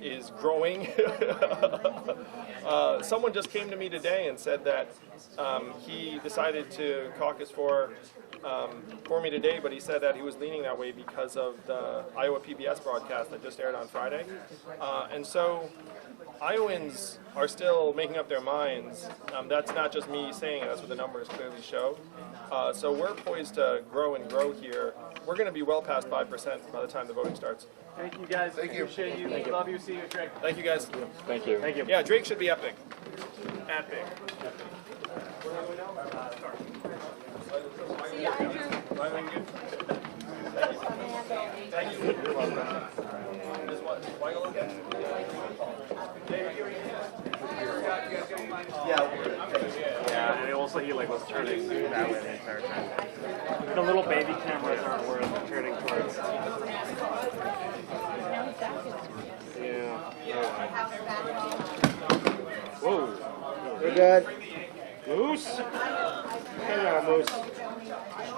is growing. Someone just came to me today and said that he decided to caucus for me today, but he said that he was leaning that way because of the Iowa PBS broadcast that just aired on Friday. And so Iowans are still making up their minds. That's not just me saying it, that's what the numbers clearly show. So we're poised to grow and grow here. We're going to be well past 5% by the time the voting starts. Thank you, guys. Thank you. Appreciate you. Thank you. Love you. See you, Drake. Thank you, guys. Thank you. Thank you. Yeah, Drake should be epic. Epic. See ya, Andrew. Thank you. You're welcome. Is what? Michael okay? Yeah, and it also he like was turning that way the entire time. The little baby cameras aren't worth turning towards. Yeah. Whoa. We're good. Moose? Hang on, Moose.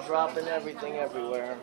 Dropping everything everywhere.